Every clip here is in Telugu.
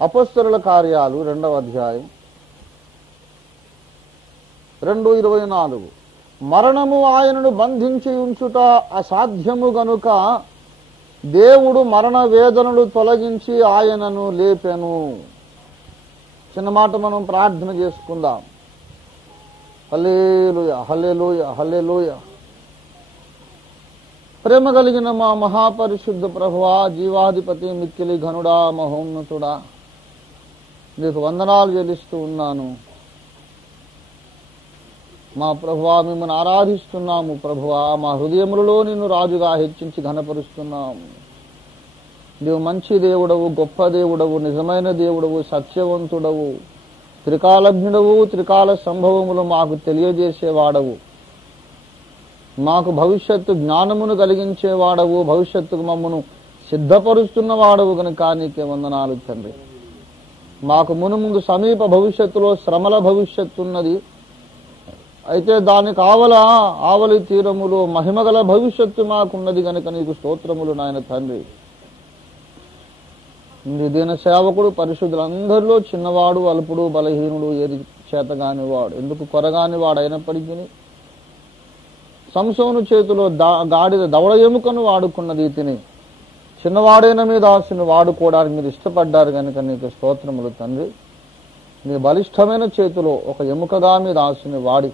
అపొస్తలుల కార్యాలు 2వ అధ్యాయం 2:24. మరణము ఆయనను బంధించి ఉంచుట అసాధ్యము గనుక దేవుడు మరణ వేదనలు తొలగించి ఆయనను లేపెను. చిన్న మాట మనం ప్రార్థన చేసుకుందాం. హల్లెలూయా, హల్లెలూయా, హల్లెలూయా. ప్రేమ కలిగిన మా మహాపరిశుద్ధ ప్రభువా, జీవాధిపతి, మిక్కిలి ఘనుడా, మహోన్నతుడా, నీకు వందనాలు చెల్లిస్తూ ఉన్నాను. మా ప్రభువా, మిమ్మల్ని ఆరాధిస్తున్నాము. ప్రభువా, మా హృదయములలో నిన్ను రాజుగా హెచ్చించి ఘనపరుస్తున్నాము. నీవు మంచి దేవుడవు, గొప్ప దేవుడవు, నిజమైన దేవుడవు, సత్యవంతుడవు, త్రికాలజ్ఞుడవు, త్రికాల సంభవములు మాకు తెలియజేసేవాడవు, మాకు భవిష్యత్తు జ్ఞానమును కలిగించేవాడవు, భవిష్యత్తుకు మమ్మను సిద్ధపరుస్తున్నవాడవు కనుక నీకే వందనాలు తండ్రి. మాకు మునుముందు సమీప భవిష్యత్తులో శ్రమల భవిష్యత్తున్నది. అయితే దానికి ఆవలి తీరములో మహిమగల భవిష్యత్తు మాకున్నది కనుక నీకు స్తోత్రములు నాయన తండ్రి. నీ దీన సేవకుడు పరిశుద్ధులందరిలో చిన్నవాడు, అల్పుడు, బలహీనుడు, ఏది చేతగానివాడు, ఎందుకు కొరగానివాడు అయినప్పటికీ సంసోను చేతిలో గాడిద దవడ ఎముకను వాడుకున్నది తిని చిన్నవాడైన మీ దాసుని వాడుకోవడానికి మీరు ఇష్టపడ్డారు కనుక నీకు స్తోత్రములు తండ్రి. నీ బలిష్టమైన చేతిలో ఒక ఎముకగా మీ దాసుని వాడి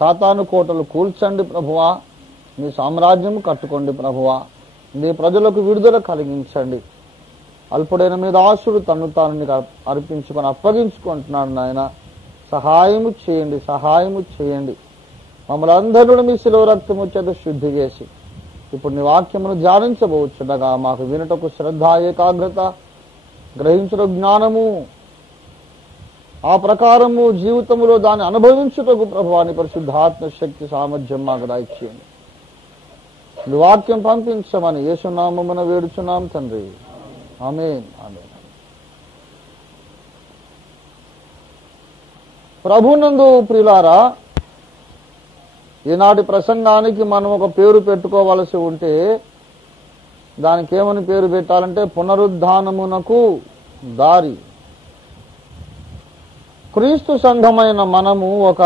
సాతాను కోటలు కూల్చండి ప్రభువా. నీ సామ్రాజ్యం కట్టుకోండి ప్రభువా. నీ ప్రజలకు విడుదల కలిగించండి. అల్పుడైన మీ దాసుడు తను తాను అర్పించుకొని అప్పగించుకుంటున్నాడు నాయన. సహాయము చేయండి, సహాయము చేయండి. మమ్మల్ని అందరూ మీ శిలువ రక్తము చేత శుద్ధి చేసి ఇప్పుడు నీ వాక్యమును ధ్యానించబోచుండగా మాకు వినుటకు శ్రద్ధ, ఏకాగ్రత, గ్రహించుట జ్ఞానము, ఆ ప్రకారము జీవితములో దాన్ని అనుభవించుటకు ప్రభువాని పరిశుద్ధాత్మ శక్తి సామర్థ్యం మాకు దయచేయండి. నీ వాక్యం పంపించమని యేసునామమున వేడుచున్నాం తండ్రి. ఆమేన్, ఆమేన్. ప్రభునందు ప్రియులారా, ఈనాటి ప్రసంగానికి మనం ఒక పేరు పెట్టుకోవలసి ఉంటే దానికి ఏమని పేరు పెట్టాలంటే పునరుద్ధానమునకు దారి. క్రీస్తు సంఘమైన మనము ఒక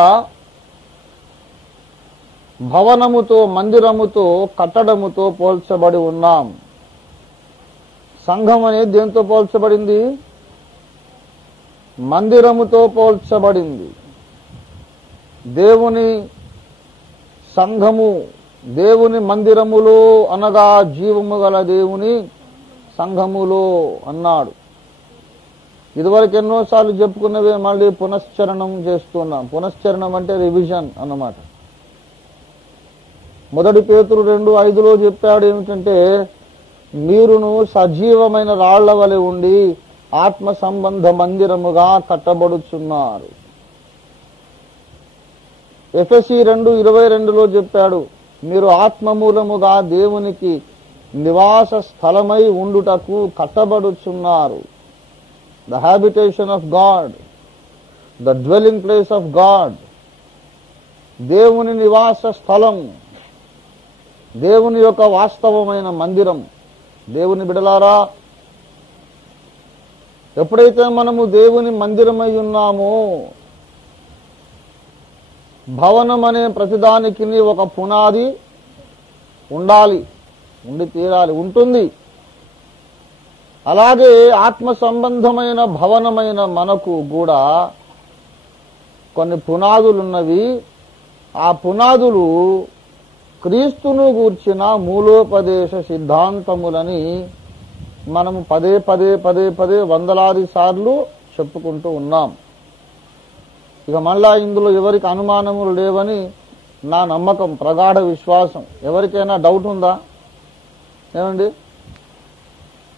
భవనముతో, మందిరముతో, కట్టడముతో పోల్చబడి ఉన్నాం. సంఘం అనేది దేంతో పోల్చబడింది? మందిరముతో పోల్చబడింది. దేవుని సంఘము, దేవుని మందిరములో అనగా జీవము గల దేవుని సంఘములో అన్నాడు. ఇదివరకు ఎన్నోసార్లు చెప్పుకున్నవే మళ్ళీ పునశ్చరణం చేస్తున్నాం. పునశ్చరణం అంటే రివిజన్ అన్నమాట. మొదటి పేతురు 2:5 చెప్పాడు ఏమిటంటే, మీరును సజీవమైన రాళ్ల వలె ఉండి ఆత్మ సంబంధ మందిరముగా కట్టబడుచున్నారు. ఎఫెసీ 2:22 చెప్పాడు, మీరు ఆత్మమూలముగా దేవునికి నివాస స్థలమై ఉండుటకు కట్టబడుచున్నారు. The habitation of God, the dwelling place of God, దేవుని నివాస స్థలం, దేవుని యొక్క వాస్తవమైన మందిరం. దేవుని బిడలారా, ఎప్పుడైతే మనము దేవుని మందిరమై ఉన్నామో, భవనం అనే ప్రతిదానికి ఒక పునాది ఉండాలి, ఉండి తీరాలి, ఉంటుంది. అలాగే ఆత్మ సంబంధమైన భవనమైన మనకు కూడా కొన్ని పునాదులున్నవి. ఆ పునాదులు క్రీస్తును గూర్చిన మూలోపదేశ సిద్ధాంతములని మనము పదే పదే పదే పదే వందలాది సార్లు చెప్పుకుంటూ ఉన్నాం. ఇక మళ్ళా ఇందులో ఎవరికి అనుమానములు లేవని నా నమ్మకం, ప్రగాఢ విశ్వాసం. ఎవరికైనా డౌట్ ఉందా? ఏమండి,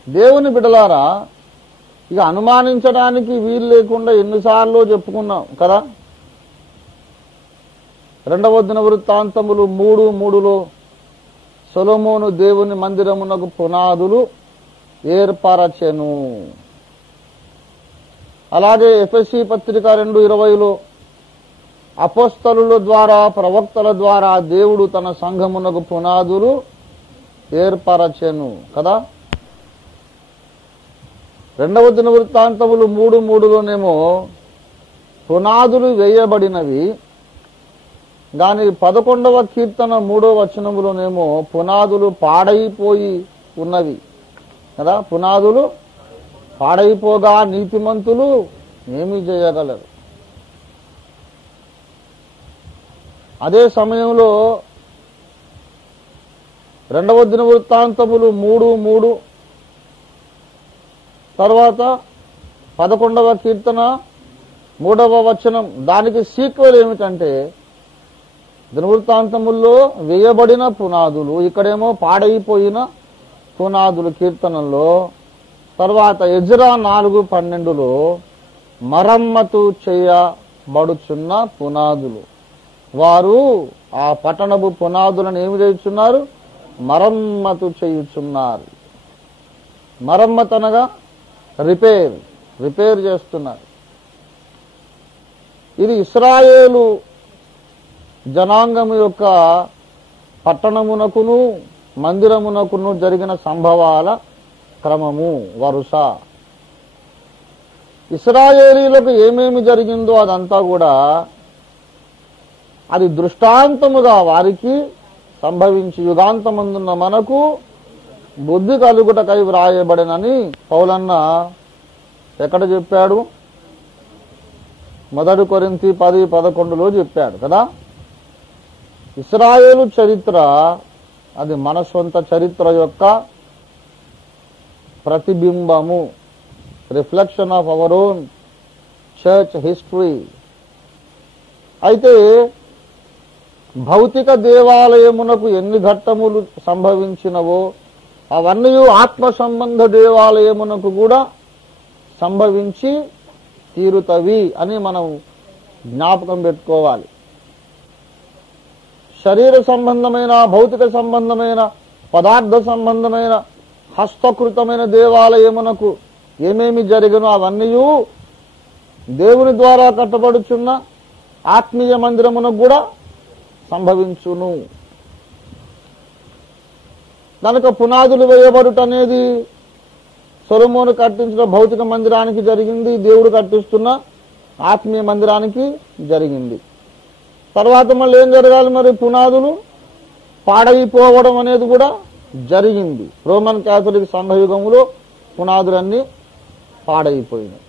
దేవుని బిడ్డలారా, ఇక అనుమానించడానికి వీలు లేకుండా ఎన్నిసార్లు చెప్పుకున్నాం కదా. 2వ దినవృత్తాంతములు 3:3 సొలొమోను దేవుని మందిరమునకు పునాదులు ఏర్పరచెను. అలాగే ఎఫెసీ పత్రిక 2:20 అపోస్తలుల ద్వారా, ప్రవక్తల ద్వారా దేవుడు తన సంఘమునకు పునాదులు ఏర్పరచెను కదా. రెండవ దినవృత్తాంతములు 3:3లోనేమో పునాదులు వేయబడినవి, దాని 11వ కీర్తన 3వ వచనములోనేమో పునాదులు పాడైపోయి ఉన్నవి కదా. పునాదులు పాడైపోగా నీతిమంతులు ఏమి చేయగలరు? అదే సమయంలో రెండవ దినవృత్తాంతములు 3:3 తర్వాత 11వ కీర్తన 3వ వచనం, దానికి సీక్వెల్ ఏమిటంటే దినవృత్తాంతముల్లో వేయబడిన పునాదులు, ఇక్కడేమో పాడైపోయిన పునాదులు కీర్తనల్లో. తర్వాత ఎజ్రా 4:12లో మరమ్మతు చేయబడుచున్న పునాదులు. వారు ఆ పట్టణపు పునాదులను ఏమి చేయుచున్నారు? మరమ్మతు చేయుచున్నారు. మరమ్మతు అనగా రిపేర్ చేస్తున్నారు. ఇది ఇశ్రాయేలు జనాంగము యొక్క పట్టణమునకును మందిరమునకును జరిగిన సంభవాల క్రమము, వరుస. ఇశ్రాయేలీలకు ఏమేమి జరిగిందో అదంతా కూడా అది దృష్టాంతముగా వారికి సంభవించి యుగాంతమందున్న మనకు బుద్ధి కలుగుటకై వ్రాయబడినని పౌలన్న ఎక్కడ చెప్పాడు? 1 కొరింథీ 10:11లో చెప్పాడు కదా. ఇశ్రాయేలు చరిత్ర అది మన సొంత చరిత్ర యొక్క ప్రతిబింబము, reflection of our own church history. అయితే భౌతిక దేవాలయమునకు ఎన్ని ఘట్టములు సంభవించినవో అవన్నీ ఆత్మ సంబంధ దేవాలయమునకు కూడా సంభవించి తీరుతవి అని మనం జ్ఞాపకం పెట్టుకోవాలి. శరీర సంబంధమైన, భౌతిక సంబంధమైన, పదార్థ సంబంధమైన, హస్తకృతమైన దేవాలయమునకు ఏమేమి జరిగినో అవన్నీ దేవుని ద్వారా కట్టబడుచున్న ఆత్మీయ మందిరమునకు కూడా సంభవించును. కనుక పునాదులు వేయబడుట అనేది సొలొమోను కట్టించిన భౌతిక మందిరానికి జరిగింది, దేవుడు కట్టిస్తున్న ఆత్మీయ మందిరానికి జరిగింది. తర్వాత మళ్ళీ ఏం జరగాలి? మరి పునాదులు పాడైపోవడం అనేది కూడా జరిగింది. రోమన్ క్యాథలిక్ సంఘయుగంలో పునాదులన్నీ పాడైపోయినాయి.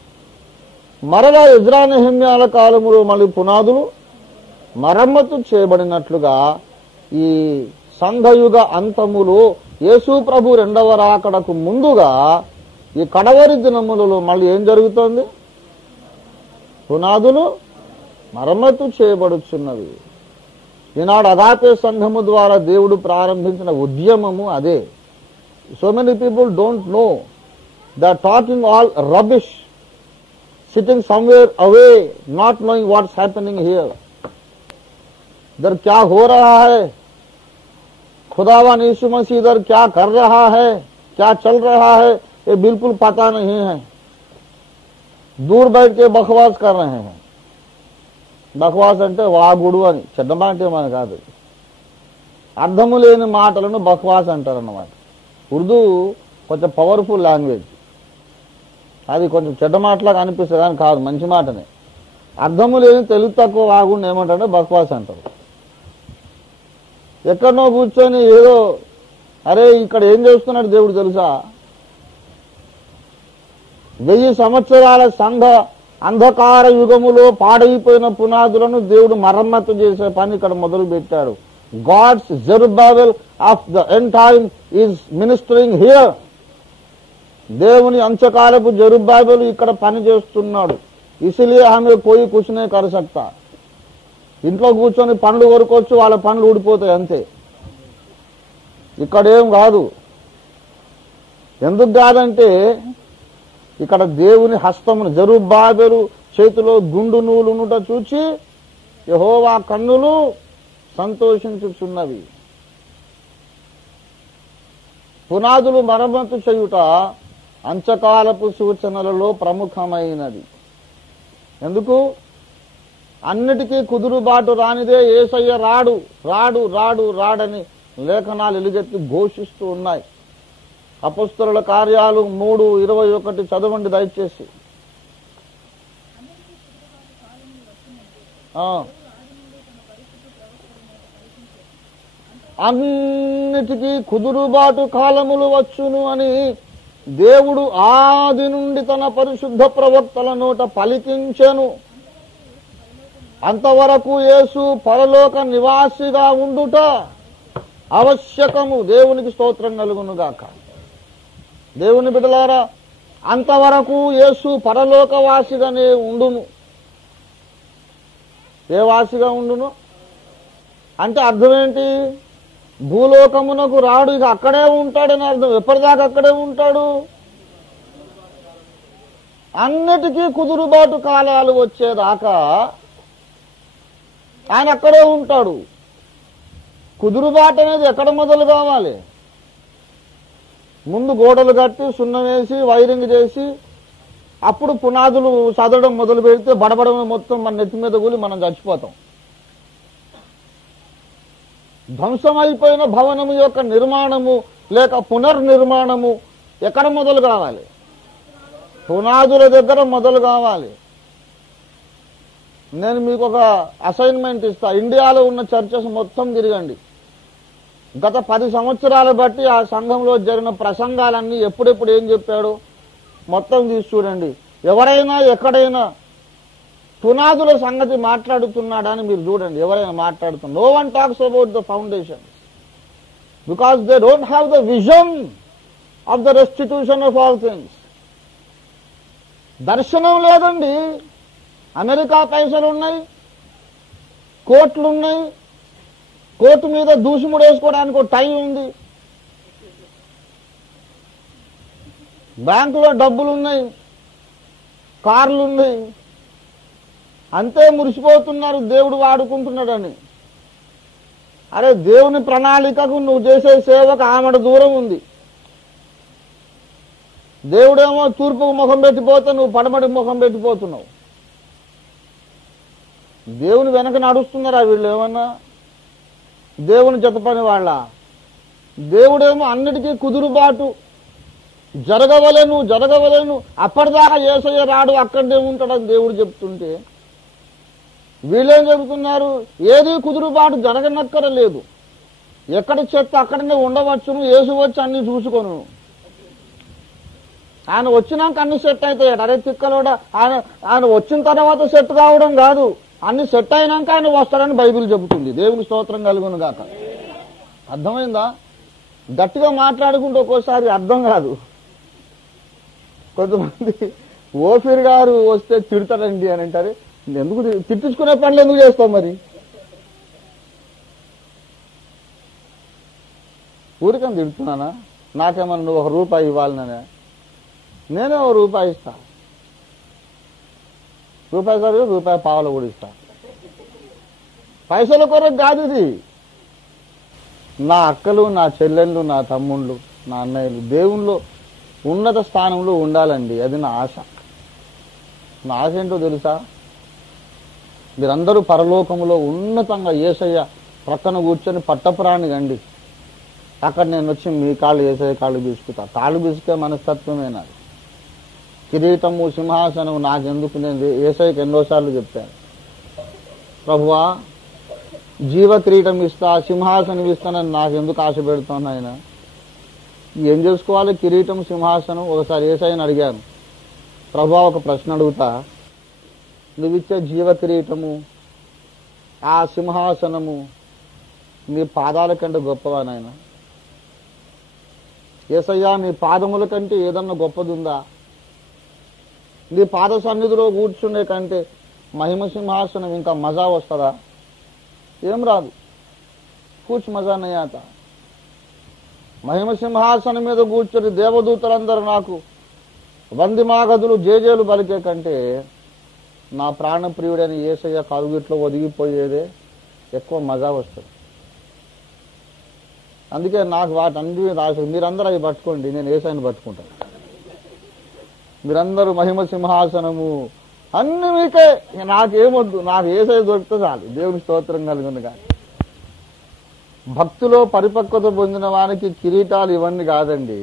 మరలా ఎజ్రా నెహెమ్యాల కాలములో మళ్ళీ పునాదులు మరమ్మతు చేయబడినట్లుగా ఈ సంఘయుగ అంతములో యేసు ప్రభు రెండవ రాకడకు ముందుగా ఈ కడవరి దినములలో మళ్ళీ ఏం జరుగుతోంది? పునాదులు మరమ్మతు చేయబడుచున్నవి. ఈనాడు అగాపే సంఘము ద్వారా దేవుడు ప్రారంభించిన ఉద్యమము అదే. So many people don't know, they are talking all rubbish, sitting somewhere away, not knowing what's happening here. इधर क्या हो रहा है, खुदावन यीशु मसीह इधर क्या कर रहा है, क्या चल रहा है, ये बिल्कुल पता नहीं है. दूर बैठ के बकवास कर रहे हैं. బకవాస్ అంటే వాగుడు అని, చెడ్డ మాట ఏమని కాదు. అర్థము లేని మాటలను బకవాస్ అంటారన్నమాట. ఉర్దూ కొంచెం పవర్ఫుల్ లాంగ్వేజ్. అది కొంచెం చెడ్డ మాటలాగా అనిపిస్తుంది కానీ కాదు, మంచి మాటనే. అర్థము లేని తెలుగు తక్కువ వాగుడిని ఏమంటారంటే బకవాస్ అంటారు. ఎక్కడనో కూర్చొని ఏదో అరే ఇక్కడ ఏం చేస్తున్నాడు దేవుడు తెలుసా? 1000 సంవత్సరాల సంఘ అంధకార యుగములో పాడైపోయిన పునాదులను దేవుడు మరమ్మతు చేసే పని ఇక్కడ మొదలు పెట్టాడు. God's Zerubbabel of the end time is ministering here. దేవుని అంచకాలపు జెరుబ్బాబెల్ ఇక్కడ పని చేస్తున్నాడు. ఇసిలియే ఆమె కోయి కూర్చునే కరసక్తా. ఇంట్లో కూర్చొని పనులు వరకొచ్చు, వాళ్ళ పనులు ఊడిపోతాయి అంతే. ఇక్కడేం కాదు. ఎందుకు కాదంటే ఇక్కడ దేవుని హస్తమును, జెరుబ్బాబెలు చేతిలో గుండు నూలునుట చూచి యెహోవా కన్నులు సంతోషించుచున్నవి. పునాదులు మరమ్మతు చేయుట అంచకాలపు సూచనలలో ప్రముఖమైనది. ఎందుకు? అన్నిటికీ కుదురుబాటు రానిదే యేసయ్య రాడు రాడు రాడు రాడని లేఖనాలు ఎలుగెత్తి ఘోషిస్తూ ఉన్నాయి. అపొస్తలుల కార్యాలు 3:21 చదవండి దయచేసి. అన్నిటికీ కుదురుబాటు కాలములు వచ్చును అని దేవుడు ఆది నుండి తన పరిశుద్ధ ప్రవక్తల నోట పలికించెను. అంతవరకు యేసు పరలోక నివాసిగా ఉండుట ఆవశ్యకము. దేవునికి స్తోత్రం కలుగునుగాక. దేవుని బిడ్డలారా, అంతవరకు యేసు పరలోకవాసిగానే ఉండును. ఏ వాసిగా ఉండును అంటే అర్థం ఏంటి? భూలోకమునకు రాడు, ఇక అక్కడే ఉంటాడని అర్థం. ఎప్పటిదాకా అక్కడే ఉంటాడు? అన్నిటికీ కుదురుబాటు కాలాలు వచ్చేదాకా ఆయన అక్కడే ఉంటాడు. కుదురుబాటు అనేది ఎక్కడ మొదలు కావాలి? ముందు గోడలు కట్టి సున్నం వేసి వైరింగ్ చేసి అప్పుడు పునాదులు చదవడం మొదలు పెడితే బడబడం మొత్తం మన నెత్తి మీద కూలి మనం చచ్చిపోతాం. ధ్వంసమైపోయిన భవనము యొక్క నిర్మాణము లేక పునర్నిర్మాణము ఎక్కడ మొదలు కావాలి? పునాదుల దగ్గర మొదలు కావాలి. నేను మీకు ఒక అసైన్మెంట్ ఇస్తా. ఇండియాలో ఉన్న చర్చెస్ మొత్తం తిరగండి. గత 10 సంవత్సరాలు బట్టి ఆ సంఘంలో జరిగిన ప్రసంగాలన్నీ ఎప్పుడెప్పుడు ఏం చెప్పాడు మొత్తం తీసి చూడండి. ఎవరైనా ఎక్కడైనా పునాదుల సంగతి మాట్లాడుతున్నాడని మీరు చూడండి. ఎవరైనా మాట్లాడుతున్నారు. No one talks about the foundation because they don't have the vision of the restitution of all things. దర్శనం లేదండి. అమెరికా పైసలు ఉన్నాయి, కోట్లున్నాయి, కోర్టు మీద దూసిముడేసుకోవడానికి ఒక టై ఉంది, బ్యాంకులో డబ్బులున్నాయి, కార్లున్నాయి, అంతే మురిసిపోతున్నారు దేవుడు వాడుకుంటున్నాడని. అరే, దేవుని ప్రణాళికకు నువ్వు చేసే సేవకు ఆమెడ దూరం ఉంది. దేవుడేమో తూర్పుకు ముఖం పెట్టిపోతే నువ్వు పడమటి ముఖం పెట్టిపోతున్నావు. దేవుని వెనక నడుస్తున్నారా వీళ్ళు? ఏమన్నా దేవుని జత పని వాళ్ళ? దేవుడేమో అన్నిటికీ కుదురుబాటు జరగవలేను అప్పటిదాకా యేసయ్య రాడు, అక్కడే ఉంటాడని దేవుడు చెప్తుంటే వీళ్ళేం చెబుతున్నారు? ఏది కుదురుబాటు జరగనక్కరలేదు, ఎక్కడ చెత్త అక్కడనే ఉండవచ్చును, యేసు వచ్చి అన్ని చూసుకొను. ఆయన వచ్చినాక అన్ని సెట్ అవుతాయి. అరే తిక్కలోడ, ఆయన వచ్చిన తర్వాత సెట్ కావడం కాదు, అన్ని సెట్ అయినాక ఆయన వస్తాడని బైబిల్ చెబుతుంది. దేవుని స్తోత్రం కలుగును గాక. అర్థమైందా? గట్టిగా మాట్లాడుకుంటూ ఒక్కోసారి అర్థం కాదు. కొంతమంది ఓఫీర్ గారు వస్తే తిడతాడండి అని అంటారు. ఎందుకు తిట్టించుకునే పనులు ఎందుకు చేస్తావు మరి? ఊరికని తిడుతున్నానా? నాకేమన్నా నువ్వు ₹1 ఇవ్వాలనే? నేనే ₹1 ఇస్తా. ₹1 కూడా ఇస్తా. పైసల కొరకు కాదు ఇది. నా అక్కలు, నా చెల్లెళ్ళు, నా తమ్ముళ్ళు, నా అన్నయ్యలు దేవుళ్ళు ఉన్నత స్థానంలో ఉండాలండి. అది నా ఆశ. నా ఆశ ఏంటో తెలుసా? మీరందరూ పరలోకములో ఉన్నతంగా యేసయ్య ప్రక్కన కూర్చొని పట్టపురాణి గండి. అక్కడ నేను వచ్చి మీ కాళ్ళు యేసయ్య కాళ్ళు బీసుకుతా. కాళ్ళు బీసుకే మనస్తత్వమే నాది. కిరీటము సింహాసనం నాకెందుకు? నేను యేసయ్యకి ఎన్నోసార్లు చెప్పాను, ప్రభువా జీవ కిరీటం ఇస్తా, సింహాసనం ఇస్తానని నాకెందుకు ఆశ పెడుతాను ఆయన? ఏం చేసుకోవాలి కిరీటం సింహాసనం? ఒకసారి యేసయ్యని అడిగాను, ప్రభువా ఒక ప్రశ్న అడుగుతా, నువ్విచ్చే జీవ కిరీటము ఆ సింహాసనము నీ పాదాల కంటే గొప్పవా నాయన? యేసయ్యా నీ పాదముల కంటే ఏదన్నా గొప్పది ఉందా? నీ పాద సన్నిధిలో కూర్చుండే కంటే మహిమ సింహాసనం ఇంకా మజా వస్తుందా? ఏం రాదు. కూర్చు మజా నయ్యాత. మహిమ సింహాసనం మీద కూర్చొని దేవదూతలందరూ నాకు వందిమాగదులు జేజేలు పలికే కంటే నా ప్రాణప్రియుడని యేసయ్య కరుగిట్లో ఒదిగిపోయేదే ఎక్కువ మజా వస్తుంది. అందుకే నాకు వాటన్ని రాశ. మీరందరూ అవి పట్టుకోండి, నేను యేసయ్యని పట్టుకుంటాను. మీరందరూ మహిమ సింహాసనము అన్ని మీకే, నాకేమొద్దు, నాకు యేసయ్య దొరికితే చాలు. దేవుని స్తోత్రం కలుగును గాక. భక్తిలో పరిపక్వత పొందిన వానికి కిరీటాలు ఇవన్నీ కాదండి,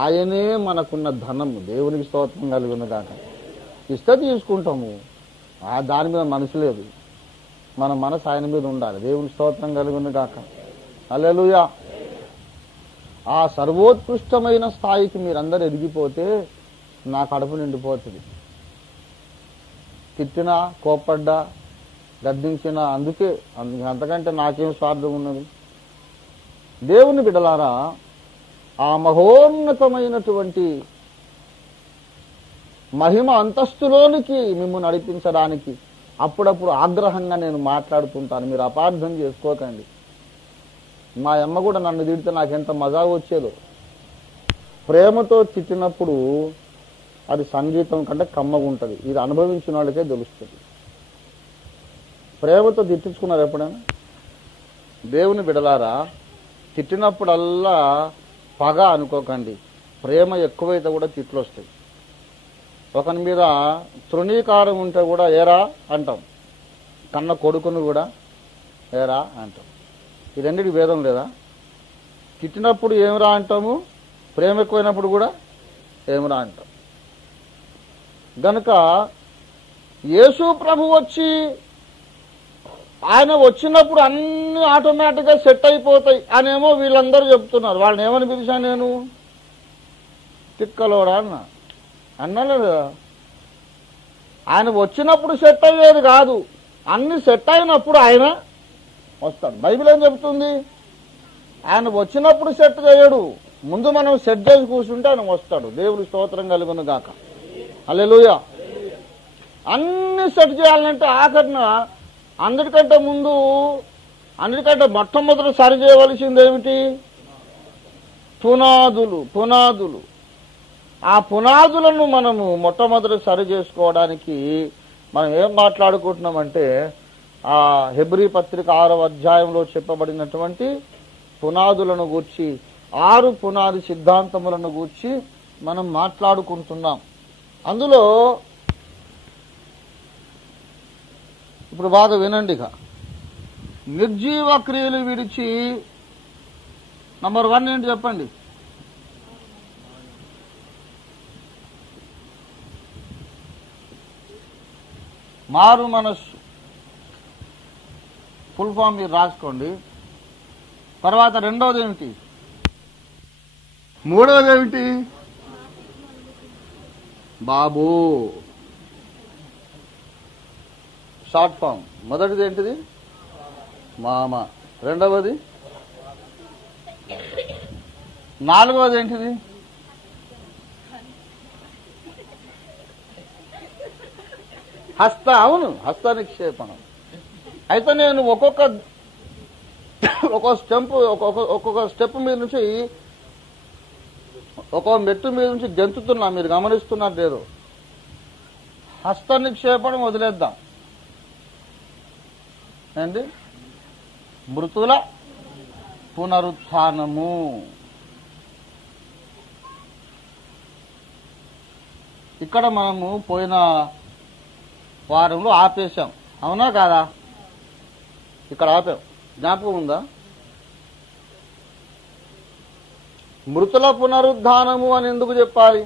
ఆయనే మనకున్న ధనము. దేవునికి స్తోత్రం కలిగిన కాక. ఇస్తే తీసుకుంటాము, దాని మీద మనసు లేదు, మన మనసు ఆయన మీద ఉండాలి. దేవునికి స్తోత్రం కలిగిన కాక. హల్లెలూయా. ఆ సర్వోత్కృష్టమైన స్థాయికి మీరందరూ ఎదిగిపోతే నా కడుపు నిండిపోతుంది. తిట్టినా, కోప్పడ్డా, గద్దించినా అందుకే, అంతకంటే నాకేం స్వార్థం ఉన్నది? దేవుని బిడ్డలారా, ఆ మహోన్నతమైనటువంటి మహిమ అంతస్తులోనికి మిమ్మల్ని నడిపించడానికి అప్పుడప్పుడు ఆగ్రహంగా నేను మాట్లాడుతుంటాను. మీరు అపార్థం చేసుకోకండి. మా అమ్మ కూడా నన్ను తిడితే నాకెంత మజా వచ్చేదో. ప్రేమతో తిట్టినప్పుడు అది సంగీతం కంటే కమ్మగా ఉంటుంది. ఇది అనుభవించిన వాళ్ళకే తెలుస్తుంది. ప్రేమతో తిట్టించుకున్నారు ఎప్పుడైనా? దేవుని బిడలారా, తిట్టినప్పుడల్లా పగ అనుకోకండి. ప్రేమ ఎక్కువైతే కూడా తిట్లు వస్తాయి. ఒకని మీద తృణీకారం ఉంటే కూడా ఏరా అంటాం, కన్న కొడుకును కూడా ఏరా అంటాం. ఈ రెండింటికి భేదం లేదా? తిట్టినప్పుడు ఏమిరా అంటాము, ప్రేమ ఎక్కువైనప్పుడు కూడా ఏమిరా అంటాం. గనుక యేసు ప్రభు వచ్చి ఆయన వచ్చినప్పుడు అన్ని ఆటోమేటిక్గా సెట్ అయిపోతాయి అనేమో వీళ్ళందరూ చెప్తున్నారు. వాళ్ళని ఏమని పిలిచాను నేను? తిక్కలోడా అన్నాను కదా. ఆయన వచ్చినప్పుడు సెట్ అయ్యేది కాదు, అన్ని సెట్ అయినప్పుడు ఆయన వస్తాడు. బైబిల్ ఏం చెబుతుంది? ఆయన వచ్చినప్పుడు సెట్ చేయడు, ముందు మనం సెట్ చేసి కూర్చుంటే ఆయన వస్తాడు. దేవుడి స్తోత్రం కలుగును గాక. హల్లెలూయా. అన్ని సెట్ చేయాలంటే ఆఖరిన అందరికంటే ముందు, అందరికంటే మొట్టమొదటి సరి చేయవలసింది ఏమిటి? పునాదులు. ఆ పునాదులను మనము మొట్టమొదటి సరి చేసుకోవడానికి మనం ఏం మాట్లాడుకుంటున్నామంటే, ఆ హెబ్రీ పత్రిక 6వ అధ్యాయంలో చెప్పబడినటువంటి పునాదులను గూర్చి, 6 పునాది సిద్ధాంతములను గూర్చి మనం మాట్లాడుకుంటున్నాం. అందులో ఇప్పుడు బాగా వినండి. ఇక నిర్జీవ క్రియలు విడిచి నంబర్ 1 ఏంటి చెప్పండి? మారు మనస్సు. ఫుల్ ఫామ్ మీరు రాసుకోండి. తర్వాత రెండోది ఏమిటి? మూడోది ఏమిటి? బాబు. Short form. మొదటిది ఏంటిది? మామ. రెండవది? నాలుగవది ఏంటిది? అవును, హస్త నిక్షేపణం. అయితే నేను ఒక్కొక్క స్టెప్ మీద నుంచి, ఒక్కో మెట్టు మీద నుంచి గెంతుతున్నా. మీరు గమనిస్తున్నారు లేదు? హస్త నిక్షేపణం వదిలేద్దాం ఏంటి? మృతుల పునరుత్థానము. ఇక్కడ మనము పోయిన వారంలో ఆపేశాం, అవునా కాదా? ఇక్కడ ఆపాం, జ్ఞాపకం ఉందా? మృతుల పునరుద్ధానము అని ఎందుకు చెప్పాలి?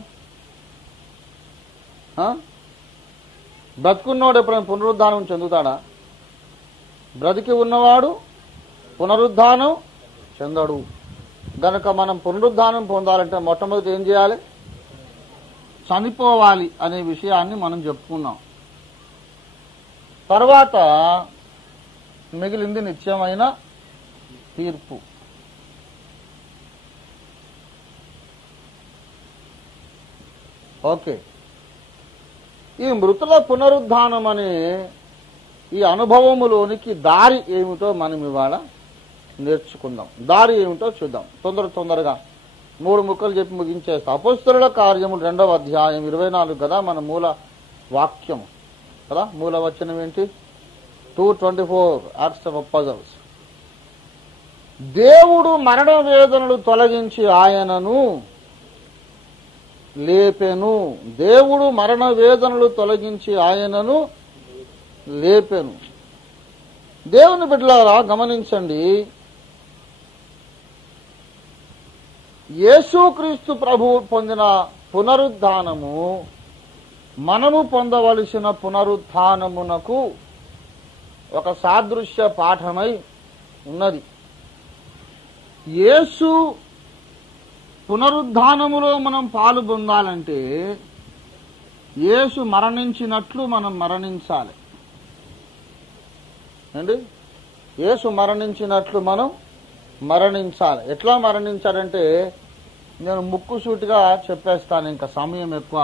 బ్రతుకున్నవాడు ఎప్పుడైనా పునరుద్ధానం చెందుతాడా? బ్రతికి ఉన్నవాడు పునరుద్ధానం చెందడు. గనక మనం పునరుద్ధానం పొందాలంటే మొట్టమొదటి ఏం చేయాలి? చనిపోవాలి అనే విషయాన్ని మనం చెప్పుకున్నాం. తర్వాత మిగిలింది నిత్యమైన తీర్పు. ఓకే. ఈ మృతుల పునరుద్ధానం అనే ఈ అనుభవములోనికి దారి ఏమిటో మనం ఇవాళ నేర్చుకుందాం. దారి ఏమిటో చూద్దాం. తొందరగా 3 ముక్కలు చెప్పి ముగించేస్తాం. అపోస్తలుల కార్యములు 2వ అధ్యాయం 24 కదా మన మూల వాక్యం కదా. మూల వచనం ఏంటి? 2:24 యాక్ట్స్ ఆఫ్ అపోస్టల్స్. దేవుడు మరణ వేదనలు తొలగించి ఆయనను లేపెను. దేవుడు మరణ వేదనలు తొలగించి ఆయనను లేపెను. దేవుని బిడ్డలారా గమనించండి, యేసుక్రీస్తు ప్రభువు పొందిన పునరుద్ధానము మనము పొందవలసిన పునరుత్థానమునకు ఒక సాదృశ్య పాఠమై ఉన్నది. యేసు పునరుద్ధానములో మనం పాలు పొందాలంటే యేసు మరణించినట్లు మనం మరణించాలి అండి. యేసు మరణించినట్లు మనం మరణించాలి. ఎట్లా మరణించాలంటే నేను ముక్కుసూటిగా చెప్పేస్తాను, ఇంకా సమయం ఎక్కువ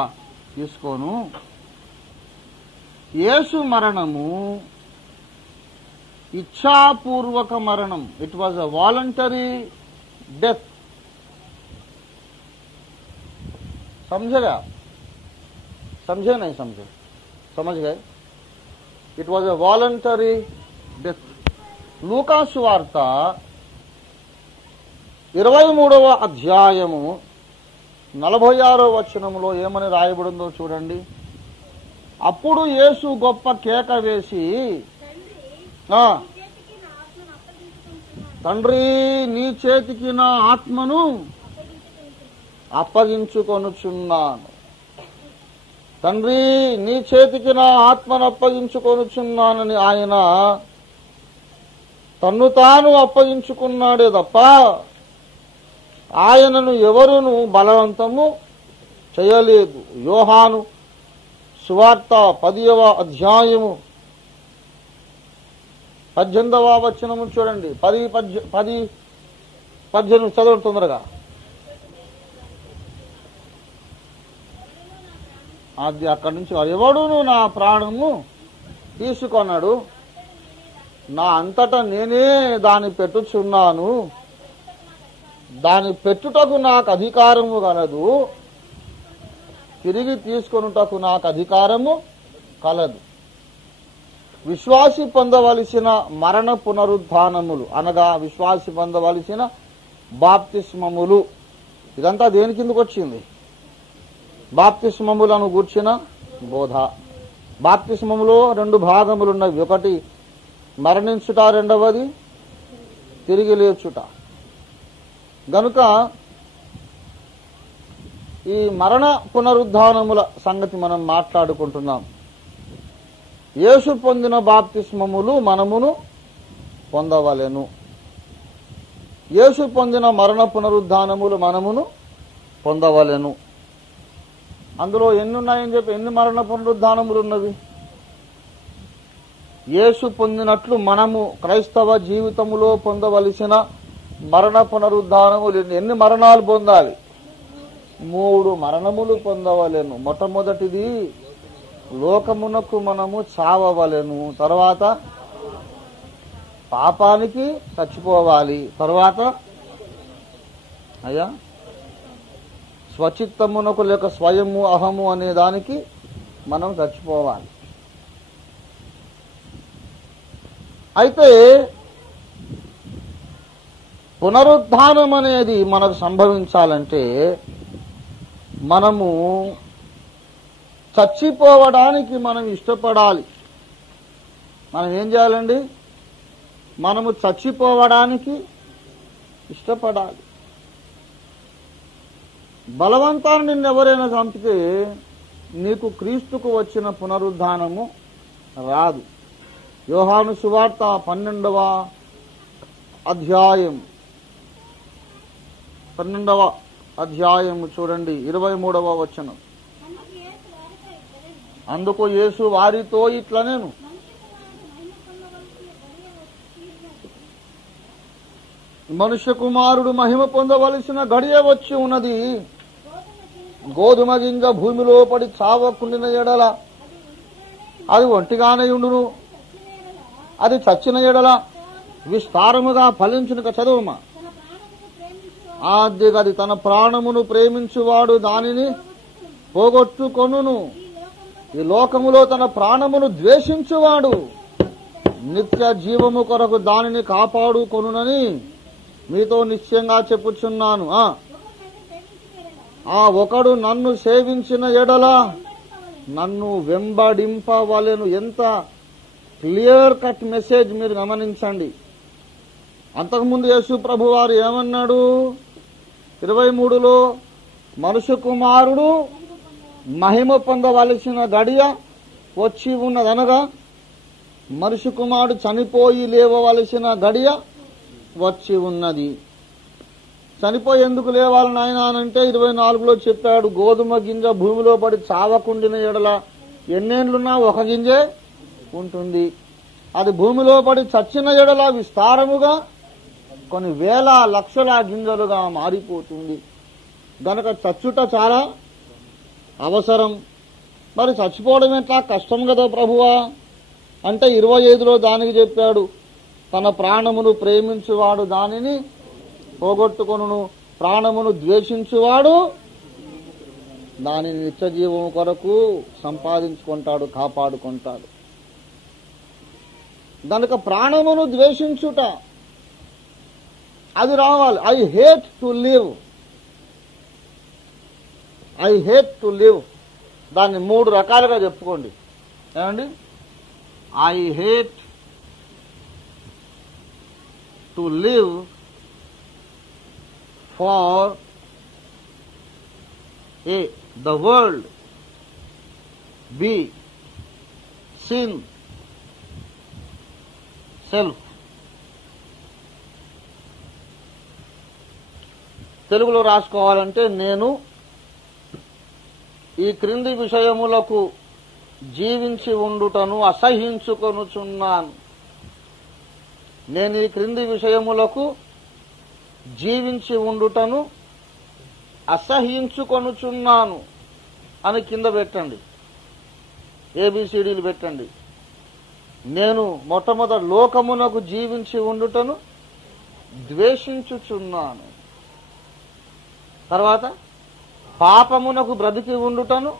తీసుకోను. యేసు మరణము ఇచ్ఛాపూర్వక మరణం. It was a voluntary death. समझेगा? समझे नहीं समझे? समझ गए? It was a voluntary death. లూకా సువార్త 23వ అధ్యాయము 46వ వచనములో ఏమని రాయబడిందో చూడండి. అప్పుడు యేసు గొప్ప కేక వేసి, తండ్రి నీ చేతికి నా ఆత్మను అప్పగించుకొనుచున్నాను. తండ్రి నీ చేతికి నా ఆత్మను అప్పగించుకొనుచున్నానని ఆయన తన్ను తాను అప్పగించుకున్నాడే తప్ప ఆయనను ఎవరును బలవంతము చేయలేదు. యోహాను సువార్త 10వ అధ్యాయము 18వ వచనము చూడండి. 10-18 చదవండి తొందరగా. అది అక్కడి నుంచి ఎవడును నా ప్రాణము తీసుకొన్నాడు, నా అంతటా నేనే దాన్ని పెట్టుచున్నాను, దాని పెట్టుటకు నాకు అధికారము కలదు, తిరిగి తీసుకొనుటకు నాకు అధికారము కలదు. విశ్వాసి పొందవలసిన మరణ పునరుద్ధానములు అనగా విశ్వాసి పొందవలసిన బాప్తిస్మములు, ఇదంతా దేని కిందకు వచ్చింది? బాప్తిస్మములను గూర్చిన బోధ. బాప్తిస్మములో 2 భాగములున్నవి. ఒకటి మరణించుట, రెండవది తిరిగి లేచుట. గనుక ఈ మరణ పునరుద్ధానముల సంగతి మనం మాట్లాడుకుంటున్నాం. యేసు పొందిన బాప్తిస్మములు మనమును పొందవలెను. యేసు పొందిన మరణ పునరుద్ధానములు మనమును పొందవలెను. అందులో ఎన్ని ఉన్నాయని చెప్పి ఎన్ని మరణ పునరుద్ధానములు ఉన్నవి? యేసు పొందినట్లు మనము క్రైస్తవ జీవితములో పొందవలసిన మరణ పునరుద్ధానములు ఎన్ని మరణాలు పొందాలి? 3 మరణములు పొందవలెను. మొట్టమొదటిది లోకమునకు మనము చావవలెను, తర్వాత పాపానికి చచ్చిపోవాలి, తర్వాత అయ్యా స్వచిత్తమునకు లేక స్వయము అహము అనే దానికి మనం చచ్చిపోవాలి. అయితే పునరుద్ధానం అనేది మనకు సంభవించాలంటే మనము చచ్చిపోవడానికి మనం ఇష్టపడాలి. మనం ఏం చేయాలండి? మనము చచ్చిపోవడానికి ఇష్టపడాలి. బలవంతాన్ని నిన్నెవరైనా చంపితే నీకు క్రీస్తుకు వచ్చిన పునరుద్ధానము రాదు. యోహాను సువార్త 12వ అధ్యాయము చూడండి, 23వ వచనం. అందుకు యేసు వారితో ఇట్లనేను, మనుష్య కుమారుడు మహిమ పొందవలసిన గడియ వచ్చి ఉన్నది. గోధుమ గింజ భూమిలో పడి చావకుండిన ఎడల అది ఒంటిగానే ఉండును, అది చచ్చిన ఎడల విస్తారముగా ఫలించునుక. చదువుమా. అది తన ప్రాణమును ప్రేమించువాడు దానిని పోగొట్టుకొనును. ఈ లోకములో తన ప్రాణమును ద్వేషించువాడు నిత్య జీవము కొరకు దానిని కాపాడుకొనునని మీతో నిశ్చయంగా చెప్పుచున్నాను. ఒకడు నన్ను సేవించిన ఎడల నన్ను వెంబడింపవలెను. ఎంత క్లియర్ కట్ మెసేజ్ మీరు గమనించండి. అంతకుముందు యేసు ప్రభు వారు ఏమన్నాడు? 23లో మనుష్య కుమారుడు మహిమ పొందవలసిన గడియ వచ్చి ఉన్నదనగా మనుష్య కుమారుడు చనిపోయి లేవవలసిన గడియ వచ్చి ఉన్నది. చనిపోయి ఎందుకు లేవాలని ఆయన అంటే 24లో చెప్పాడు, గోధుమ గింజ భూమిలో పడి చావకుండిన ఎడల ఎన్నేళ్లున్నా ఒక గింజే ఉంటుంది. అది భూమిలో పడి చచ్చిన ఎడల విస్తారముగా కొన్ని వేల లక్షల గింజలుగా మారిపోతుంది. గనక చచ్చుట చాలా అవసరం. మరి చచ్చిపోవడం ఎట్లా? కష్టం కదా ప్రభువా అంటే 25లో దానికి చెప్పాడు, తన ప్రాణమును ప్రేమించువాడు దానిని పోగొట్టుకొనును, ప్రాణమును ద్వేషించువాడు దానిని నిత్యజీవము కొరకు సంపాదించుకుంటాడు, కాపాడుకుంటాడు. గనుక ప్రాణమును ద్వేషించుట అది రావాలి. I hate to live, I hate to live. దాన్ని 3 రకాలుగా చెప్పుకోండి. ఏమండి? I hate to live far A, the world, B, sin, self. తెలుగులో రాసుకోవాలంటే, నేను ఈ క్రింది విషయములకు జీవించి ఉండుటను అసహ్యించుకొనుచున్నాను. నేను ఈ క్రింది విషయములకు జీవించి ఉండుటను అసహ్యించుకొనుచున్నాను అని కింద పెట్టండి, ఏబిసిడీలు పెట్టండి. నేను మొట్టమొదటి లోకమునకు జీవించి ఉండుటను ద్వేషించుచున్నాను. తర్వాత పాపమునకు బ్రతికి ఉండుటను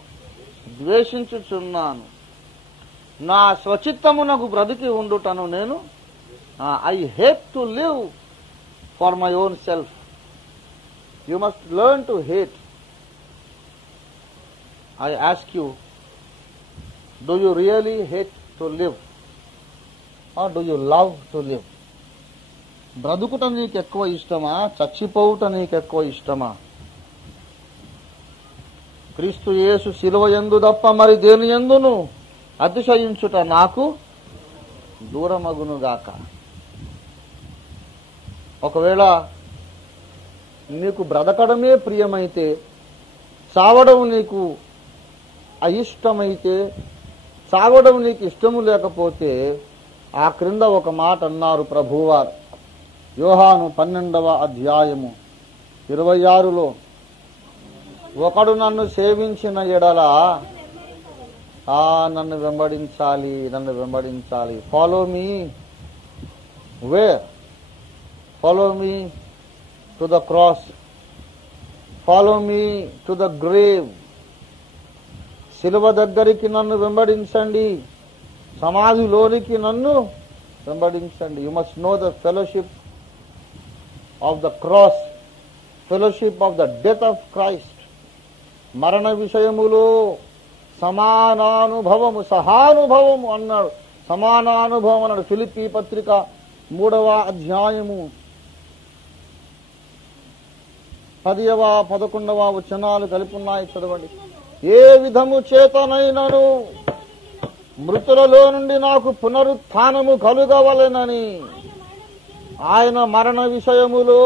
ద్వేషించుచున్నాను. నా స్వచిత్తమునకు బ్రతికి ఉండుటను నేను I hate to live for my own self. You must learn to hate. I ask you, do you really hate to live? Or do you love to live? బ్రతుకుట నీకు ఎక్కువ ఇష్టమా, చచ్చిపోవుట నీకు ఎక్కువ ఇష్టమా? క్రీస్తు యేసు శిలువ యందు తప్ప మరి దేని యందును అతిశయించుట నాకు దూరమగునుగాక. ఒకవేళ నీకు బ్రతకడమే ప్రియమైతే, చావడం నీకు అయిష్టమైతే, చావడం నీకు ఇష్టము లేకపోతే, ఆ క్రింద ఒక మాట అన్నారు ప్రభువారు. యోహాను 12వ అధ్యాయము 26లో, ఒకడు నన్ను సేవించిన ఎడల నన్ను వెంబడించాలి, నన్ను వెంబడించాలి. Follow me where? Follow me to the cross, follow me to the grave. శిలువ దగ్గరికి నన్ను వెంబడించండి, సమాధిలోనికి నన్ను వెంబడించండి. You must know the fellowship of the cross, fellowship of the death of Christ. మరణ విషయములో సమానానుభవము, సహానుభవము అన్నాడు. సమానానుభవం అన్నాడు. ఫిలిప్పీ పత్రిక 3వ అధ్యాయము 10వ 11వ వచనాలు కలిపి ఉన్నాయి, చదవండి. ఏ విధము చేతనైనను మృతులలో నుండి నాకు పునరుత్థానము కలుగవలెనని ఆయన మరణ విషయములో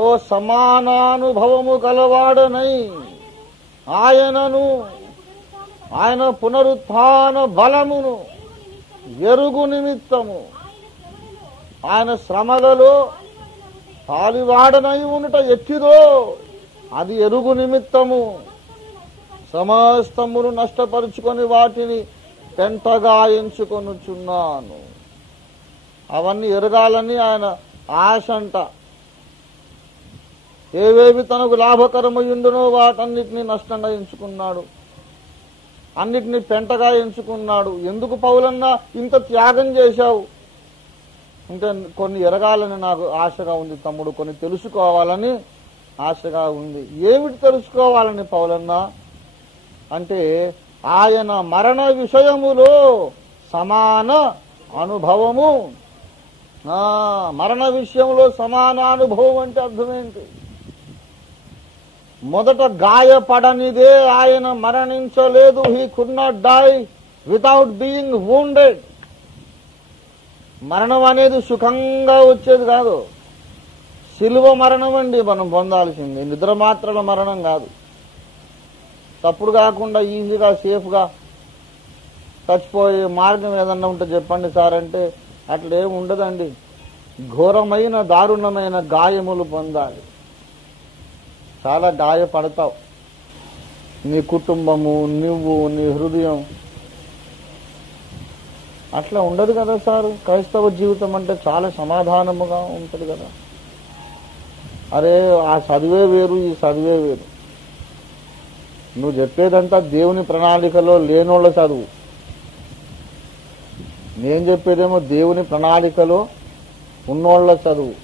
ఓ సమానానుభవము గలవాడనై ఆయనను, ఆయన పునరుత్థాన బలమును ఎరుగు నిమిత్తము, ఆయన శ్రమలలో పాలివాడనై ఉండుట ఎట్టిదో అది ఎరుగు నిమిత్తము సమస్తమును నష్టపరుచుకొని వాటిని పెంటగా ఎంచుకొనుచున్నాను. అవన్నీ ఎరగాలని ఆయన ఆశంట. ఏవేవి తనకు లాభకరమయుండునో వాటన్నిటినీ నష్టంగా ఎంచుకున్నాడు, అన్నిటినీ పెంటగా ఎంచుకున్నాడు. ఎందుకు పౌలన్నా ఇంత త్యాగం చేశావు అంటే, కొన్ని ఎరగాలని నాకు ఆశగా ఉంది తమ్ముడు, కొన్ని తెలుసుకోవాలని ఆశగా ఉంది. ఏమిటి తెలుసుకోవాలని పౌలన్నా అంటే, ఆయన మరణ విషయములో సమాన అనుభవము మరణ విషయంలో సమానానుభవం అంటే అర్థం ఏంటి? మొదట గాయపడనిదే ఆయన మరణించలేదు. He could not die without being wounded. మరణం అనేది సుఖంగా వచ్చేది కాదు, శిలువ మరణం అండి మనం పొందాల్సింది. నిద్ర మాత్రల మరణం కాదు. తప్పుడు కాకుండా ఈజీగా సేఫ్గా చచ్చిపోయే మార్గం ఏదన్నా ఉంటే చెప్పండి సార్ అంటే అట్లేం ఉండదండి. ఘోరమైన దారుణమైన గాయములు పొందాలి. చాలా గాయపడతావు. నీ కుటుంబము, నువ్వు, నీ హృదయం. అట్లా ఉండదు కదా సార్. క్రైస్తవ జీవితం అంటే చాలా సమాధానముగా ఉంటుంది కదా. అరే ఆ చదివే వేరు, ఈ చదివే వేరు. నువ్వు చెప్పేదంతా దేవుని ప్రణాళికలో లేనోళ్ళ చదువు. నేను చెప్పేదేమో దేవుని ప్రణాళికలో ఉన్నోళ్ల చదువు.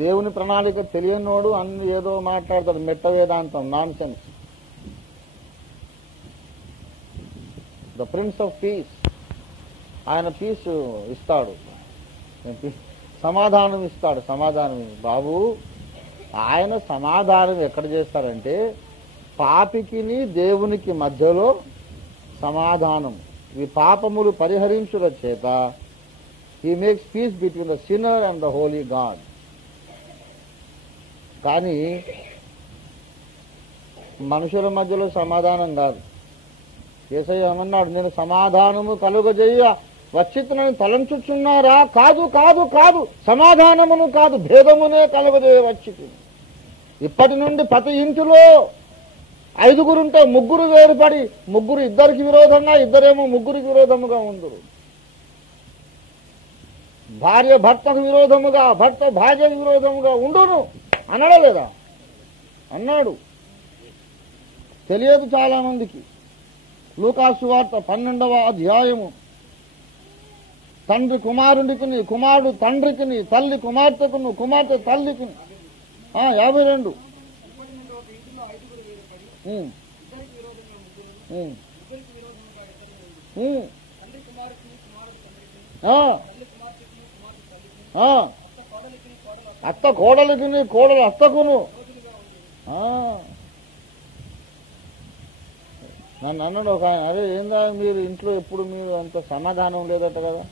దేవుని ప్రణాళిక తెలియనోడు అన్ని ఏదో మాట్లాడతాడు, మెట్ట వేదాంతం, non sense. The prince of piece, ఆయన పీస్ ఇస్తాడు, సమాధానం ఇస్తాడు. సమాధానం బాబు, ఆయన సమాధానం ఎక్కడ చేస్తారంటే పాపికిని దేవునికి మధ్యలో సమాధానం. ఈ పాపములు పరిహరించుట చేత he makes piece between the sinner and the Holi God. కానీ మనుషుల మధ్యలో సమాధానం కాదు. యేసయ్య ఏమన్నాడు? నేను సమాధానము కలుగజేయ వచ్చితునని తలంచుచున్నారా? కాదు కాదు కాదు, సమాధానమును కాదు, భేదమునే కలుగజేయ వచ్చితును. ఇప్పటి నుండి ప్రతి ఇంటిలో 5గురుంటే 3 వేరుపడి, 3 ఇద్దరికి విరోధంగా, ఇద్దరేమో 3కి విరోధముగా ఉందరు. భార్య భర్తకు విరోధముగా, భర్త భార్యకు విరోధముగా ఉండును అన్నాడా లేదా? అన్నాడు. తెలియదు చాలా మందికి. లూకాసు వార్త 12వ అధ్యాయము. తండ్రి కుమారుడికిని, కుమారుడు తండ్రికిని, తల్లి కుమార్తెకును, కుమార్తె తల్లికిని. 52. అత్త కోడలికి, కోడలు అత్తకును. నన్ను అన్నాడు ఒక ఆయన, అరే ఏందా మీరు ఇంట్లో ఎప్పుడు మీరు అంత సమాధానం లేదట కదా,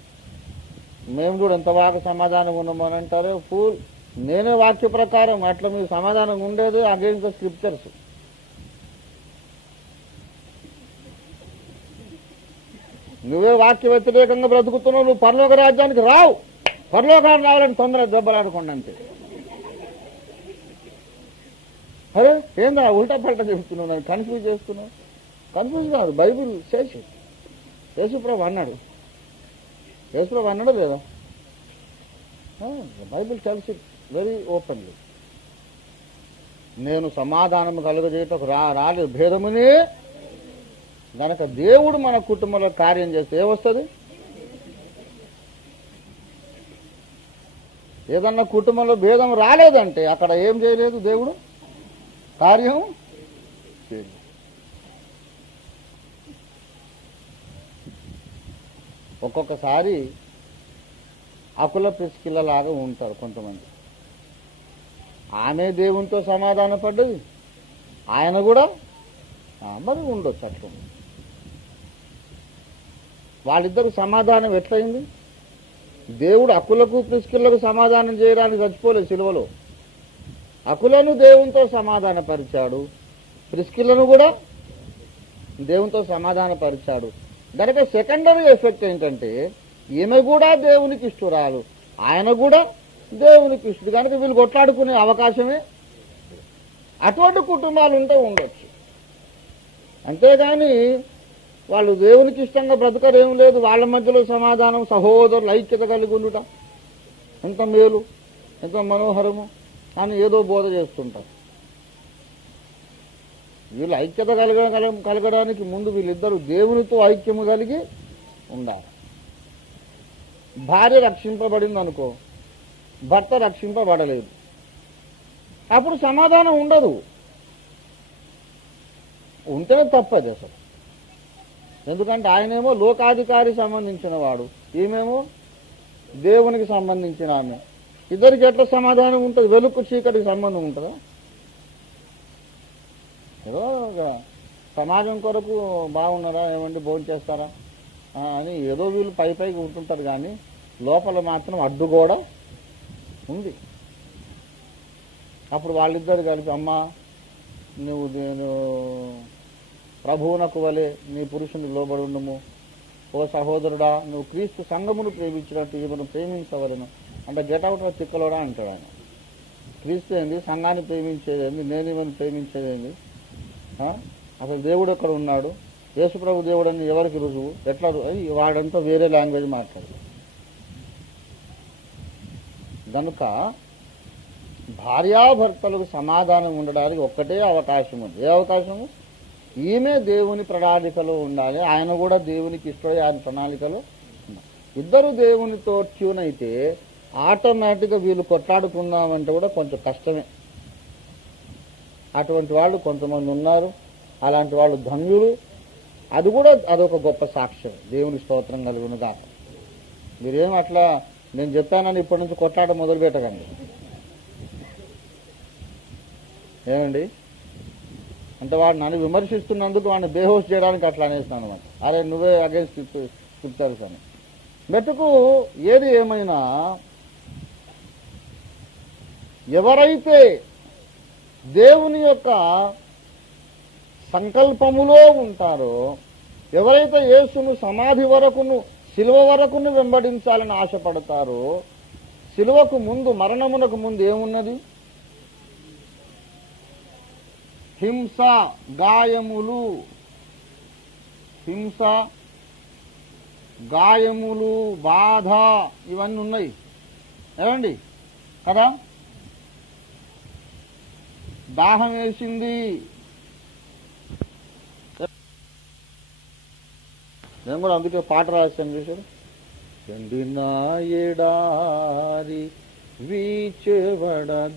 మేము కూడా ఎంత బాగా సమాధానం ఉన్నామో అని అంటారు. ఫూల్, నేనే వాక్య ప్రకారం అట్లా మీరు సమాధానం ఉండేది అగేన్స్ట్ ద స్క్రిప్చర్స్. నువ్వే వాక్య వ్యతిరేకంగా బ్రతుకుతున్నావు. నువ్వు పరలోక రాజ్యానికి రావు. పరలోకాన్ని రావాలని తొందరగా దెబ్బలాడుకోండి అంతే. అరే ఏందా ఉల్టా పల్టా చెప్తున్నావు, నన్ను కన్ఫ్యూజ్ చేస్తున్నావు. కన్ఫ్యూజ్ కాదు, బైబిల్ చేసి యేసుప్రభు అన్నాడు. యేసుప్రభు అన్నాడు లేదా? Bible tells it very openly. నేను సమాధానం కలుగజేయటకు రాలేదు, భేదమునే. గనక దేవుడు మన కుటుంబంలో కార్యం చేస్తే ఏమొస్తుంది? ఏదన్నా కుటుంబంలో భేదం రాలేదంటే అక్కడ ఏం చేయలేదు దేవుడు, కార్యం చేయలేదు. ఒక్కొక్కసారి అకుల పిసికిల్లలాగా ఉంటారు కొంతమంది. ఆమె దేవునితో సమాధాన పడ్డది, ఆయన కూడా మరి ఉండొచ్చు అట్లా. వాళ్ళిద్దరు సమాధానం ఎట్లయింది? దేవుడు అకులకు ప్రిస్కిల్లకు సమాధానం చేయడానికి చచ్చిపోలేదు సిలువలో. అకులను దేవునితో సమాధాన పరిచాడు, ప్రిస్కిల్లను కూడా దేవునితో సమాధాన పరిచాడు. దానికి సెకండరీ ఎఫెక్ట్ ఏంటంటే ఈమె కూడా దేవునికి ఇష్టురాలు, ఆయన కూడా దేవునికి ఇష్టడు. కనుక వీళ్ళు కొట్లాడుకునే అవకాశమే. అటువంటి కుటుంబాలు ఉంటే ఉండొచ్చు. అంతేగాని వాళ్ళు దేవునికి ఇష్టంగా బ్రతకరేం లేదు. వాళ్ళ మధ్యలో సమాధానం, సహోదరులు ఐక్యత కలిగి ఉండుట ఎంత మేలు, ఎంత మనోహరము అని ఏదో బోధ చేస్తుంటారు. వీళ్ళు ఐక్యత కలగడానికి ముందు వీళ్ళిద్దరూ దేవునితో ఐక్యము కలిగి ఉండాలి. భార్య రక్షింపబడింది అనుకో, భర్త రక్షింపబడలేదు, అప్పుడు సమాధానం ఉండదు. ఉంటేనే తప్పది అసలు. ఎందుకంటే ఆయనేమో లోకాధికారికి సంబంధించిన వాడు, ఈమెమో దేవునికి సంబంధించిన ఆమె. ఇద్దరికి ఎట్లా సమాధానం ఉంటుంది? వెలుగు చీకటికి సంబంధం ఉంటుందా? ఏదో సమాజం కొరకు బాగున్నారా, ఏమండి భోజనం చేస్తారా అని ఏదో వీళ్ళు పైకి ఉంటుంటారు, కానీ లోపల మాత్రం అడ్డు కూడా ఉంది. అప్పుడు వాళ్ళిద్దరు కలిపి, అమ్మా నువ్వు నేను ప్రభువునకు వలె నీ పురుషుని లోబడి ఉండము, ఓ సహోదరుడా నువ్వు క్రీస్తు సంఘమును ప్రేమించినట్టు ఈమెను ప్రేమించవలను అంటే గెటౌట్ తిక్కలోడా అంటాడు ఆయన. క్రీస్తు ఏంది, సంఘాన్ని ప్రేమించేదేంది, నేను ఈమెను ప్రేమించేదేంది, అసలు దేవుడు ఎక్కడ ఉన్నాడు, యేసుప్రభు దేవుడు అని ఎవరికి రుజువు, ఎట్లా వాడంతా వేరే లాంగ్వేజ్ మాట్లాడు. కనుక భార్యాభర్తలకు సమాధానం ఉండడానికి ఒక్కటే అవకాశం ఉంది. ఏ అవకాశము? ఈమె దేవుని ప్రణాళికలో ఉండాలి, ఆయన కూడా దేవునికి ఇష్టపడి ఆయన ప్రణాళికలో ఉండాలి. ఇద్దరు దేవునితో ట్యూన్ అయితే ఆటోమేటిక్గా వీళ్ళు కొట్లాడుకుందామంటే కూడా కొంచెం కష్టమే. అటువంటి వాళ్ళు కొంతమంది ఉన్నారు, అలాంటి వాళ్ళు ధన్యులు. అది కూడా అదొక గొప్ప సాక్ష్యం. దేవుని స్తోత్రం కలుగును గాక. మీరేం అట్లా నేను చెప్పానని ఇప్పటి నుంచి కొట్లాట మొదలు పెట్టకండి, ఏమండి. అంటే వాడు నన్ను విమర్శిస్తున్నందుకు వాడిని బేహోస్ చేయడానికి అట్లా అనేస్తాను అనమాట. అరే నువ్వే అగేన్స్ట్ స్క్రిప్చర్స్ అని. మెట్టుకు ఏది ఏమైనా ఎవరైతే దేవుని యొక్క సంకల్పములో ఉంటారో, ఎవరైతే యేసును సమాధి వరకును శిలువ వరకును వెంబడించాలని ఆశపడతారో, శిలువకు ముందు మరణమునకు ముందు ఏమున్నది? హింస, గాయములు, హింస, గాయములు, బాధ ఇవన్నీ ఉన్నాయి, ఏమండి కదా. దాహం వేసింది, నేను కూడా అందుకే పాట రాశాను చూసారు. ఎండిన ఎడారి వీచెవడగాలి.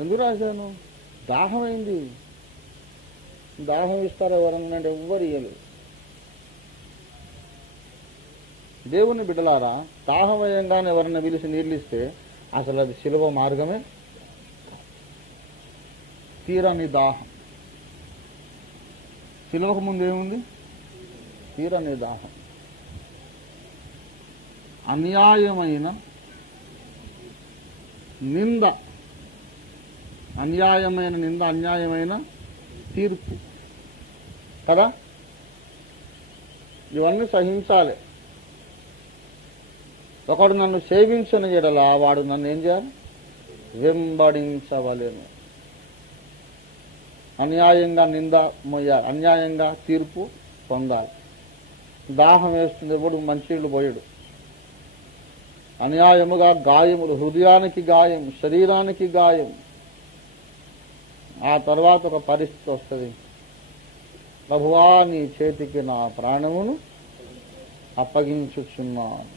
ఎందుకు రాశాను? దాహం అయింది. దాహం ఇస్తారా ఎవరన్నా అంటే ఎవ్వరు ఇయ్యలేదు. దేవుని బిడ్డలారా, దాహం వేయంగానే ఎవరన్నా పిలిచి నీళ్ళు ఇస్తే అసలు అది శిలువ మార్గమే. తీరని దాహం. శిలువకు ముందు ఏముంది? తీరని దాహం. అన్యాయమైన నింద, అన్యాయమైన నింద, అన్యాయమైన తీర్పు కదా. ఇవన్నీ సహించాలి. ఒకడు నన్ను సేవించని ఎడలా వాడు నన్ను ఏం చేయాలి? వెంబడించవలేను. అన్యాయంగా నింద మొయ్యాలి, అన్యాయంగా తీర్పు పొందాలి. దాహం వేస్తుంది, ఎప్పుడు మంచినీళ్ళు పోయడు. అన్యాయముగా గాయములు, హృదయానికి గాయం, శరీరానికి గాయం. ఆ తర్వాత ఒక పరిస్థితి వస్తుంది, ప్రభువా నీ చేతికి నా ప్రాణమును అప్పగించుచున్నాను.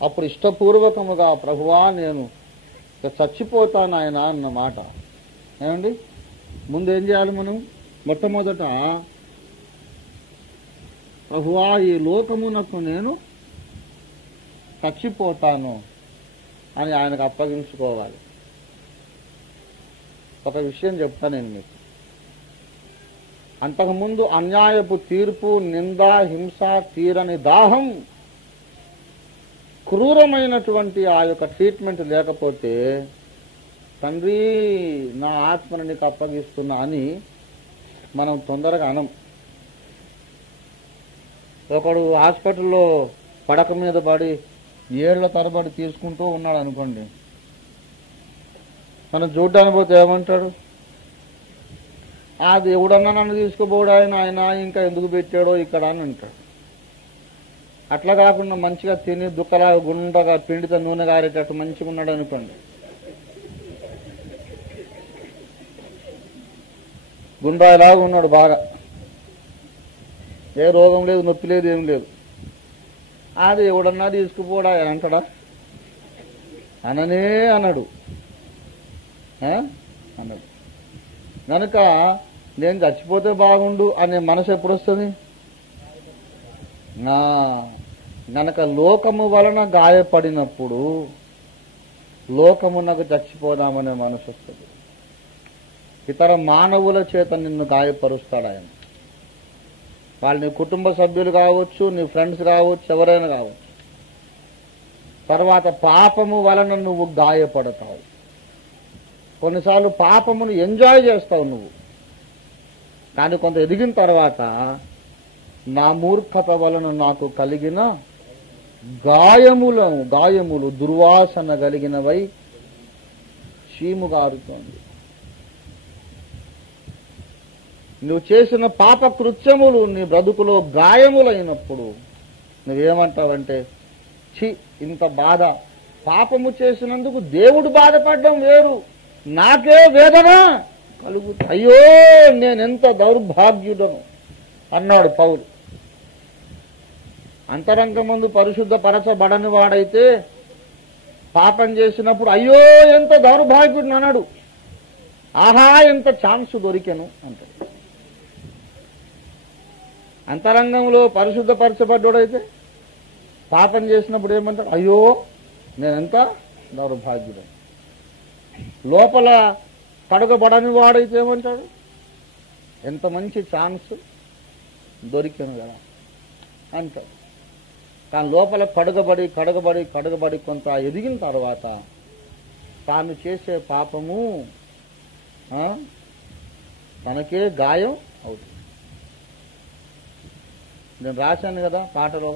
అప్పుడు ఇష్టపూర్వకముగా ప్రభువా నేను చచ్చిపోతాను ఆయన అన్నమాట. ఏమండి, ముందేం చేయాలి మనం? మొట్టమొదట ప్రభువా ఈ లోకమునకు నేను చచ్చిపోతాను అని ఆయనకు అప్పగించుకోవాలి. ఒక విషయం చెప్తా నేను మీకు. అంతకుముందు అన్యాయపు తీర్పు, నింద, హింస, తీరని దాహం, క్రూరమైనటువంటి ఆ యొక్క ట్రీట్మెంట్ లేకపోతే తండ్రి నా ఆత్మను నీకు అప్పగిస్తున్నా అని మనం తొందరగా అనం. ఒకడు హాస్పిటల్లో పడక మీద పడి ఏళ్ల తరబడి తీసుకుంటూ ఉన్నాడు అనుకోండి, మనం చూడ్డానికి పోతే ఏమంటాడు? ఆ దేవుడన్నా నన్ను తీసుకుపోడు ఆయన ఇంకా ఎందుకు పెట్టాడో ఇక్కడ అని అంటాడు. అట్లా కాకుండా మంచిగా తిని దుక్కలాగా గుండగా పిండితో నూనె గారేటట్టు మంచిగా ఉన్నాడు అనుకోండి, గుండ్రాయిలాగా ఉన్నాడు బాగా, ఏ రోగం లేదు, నొప్పి లేదు, ఏం లేదు. అది ఎవడన్నా తీసుకుపోడా అని అంటాడా? అననే అన్నాడు అన్నాడు. కనుక నేను చచ్చిపోతే బాగుండు అనే మనసు ఎప్పుడు వస్తుంది? గనక లోకము వలన గాయపడినప్పుడు లోకమునకు చచ్చిపోదామనే మనసు వస్తుంది. ఇతర మానవుల చేత నిన్ను గాయపరుస్తాడు ఆయన. వాళ్ళు నీ కుటుంబ సభ్యులు కావచ్చు, నీ ఫ్రెండ్స్ కావచ్చు, ఎవరైనా కావచ్చు. తర్వాత పాపము వలన నువ్వు గాయపడతావు. కొన్నిసార్లు పాపమును ఎంజాయ్ చేస్తావు నువ్వు. కానీ కొంత ఎదిగిన తర్వాత నా మూర్ఖత వలన నాకు కలిగిన గాయములు దుర్వాసన కలిగినవై చీము గారుతోంది. నువ్వు చేసిన పాప కృత్యములు నీ బ్రతుకులో గాయములైనప్పుడు నువ్వేమంటావంటే, ఛీ, ఇంత బాధ, పాపము చేసినందుకు దేవుడు బాధపడడం వేరు, నాకే వేదన కలుగుతుంది, అయ్యో నేనెంత దౌర్భాగ్యుడను అన్నాడు పౌలు. అంతరంగమందు పరిశుద్ధపరచబడని వాడైతే పాపం చేసినప్పుడు అయ్యో ఎంత దౌర్భాగ్యుడు అన్నాడు, ఆహా ఎంత ఛాన్స్ దొరికెను అంటాడు. అంతరంగంలో పరిశుద్ధపరచబడ్డోడైతే పాపం చేసినప్పుడు ఏమంటాడు, అయ్యో నేనెంత దౌర్భాగ్యుడు. లోపల కడగబడని వాడైతే ఏమంటాడు, ఎంత మంచి ఛాన్స్ దొరికాను కదా అంటాడు. కానీ లోపల కడగబడి కొంత ఎదిగిన తర్వాత తాను చేసే పాపము తనకే గాయం అవుతుంది. నేను రాశాను కదా పాటలో,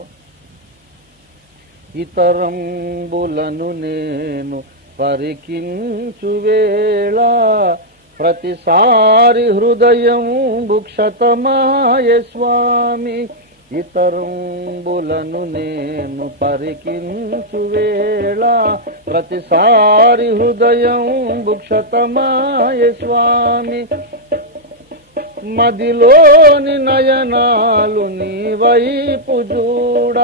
ఇతరంబులను నేను పరికించు వేళ ప్రతిసారి హృదయం భుక్షతమాయ స్వామి. ఇతరంబులను నేను పరికించు వేళ ప్రతిసారి హృదయం భుక్షతమాయ స్వామి. మదిలోని నయనాలు నీ వైపు చూడ,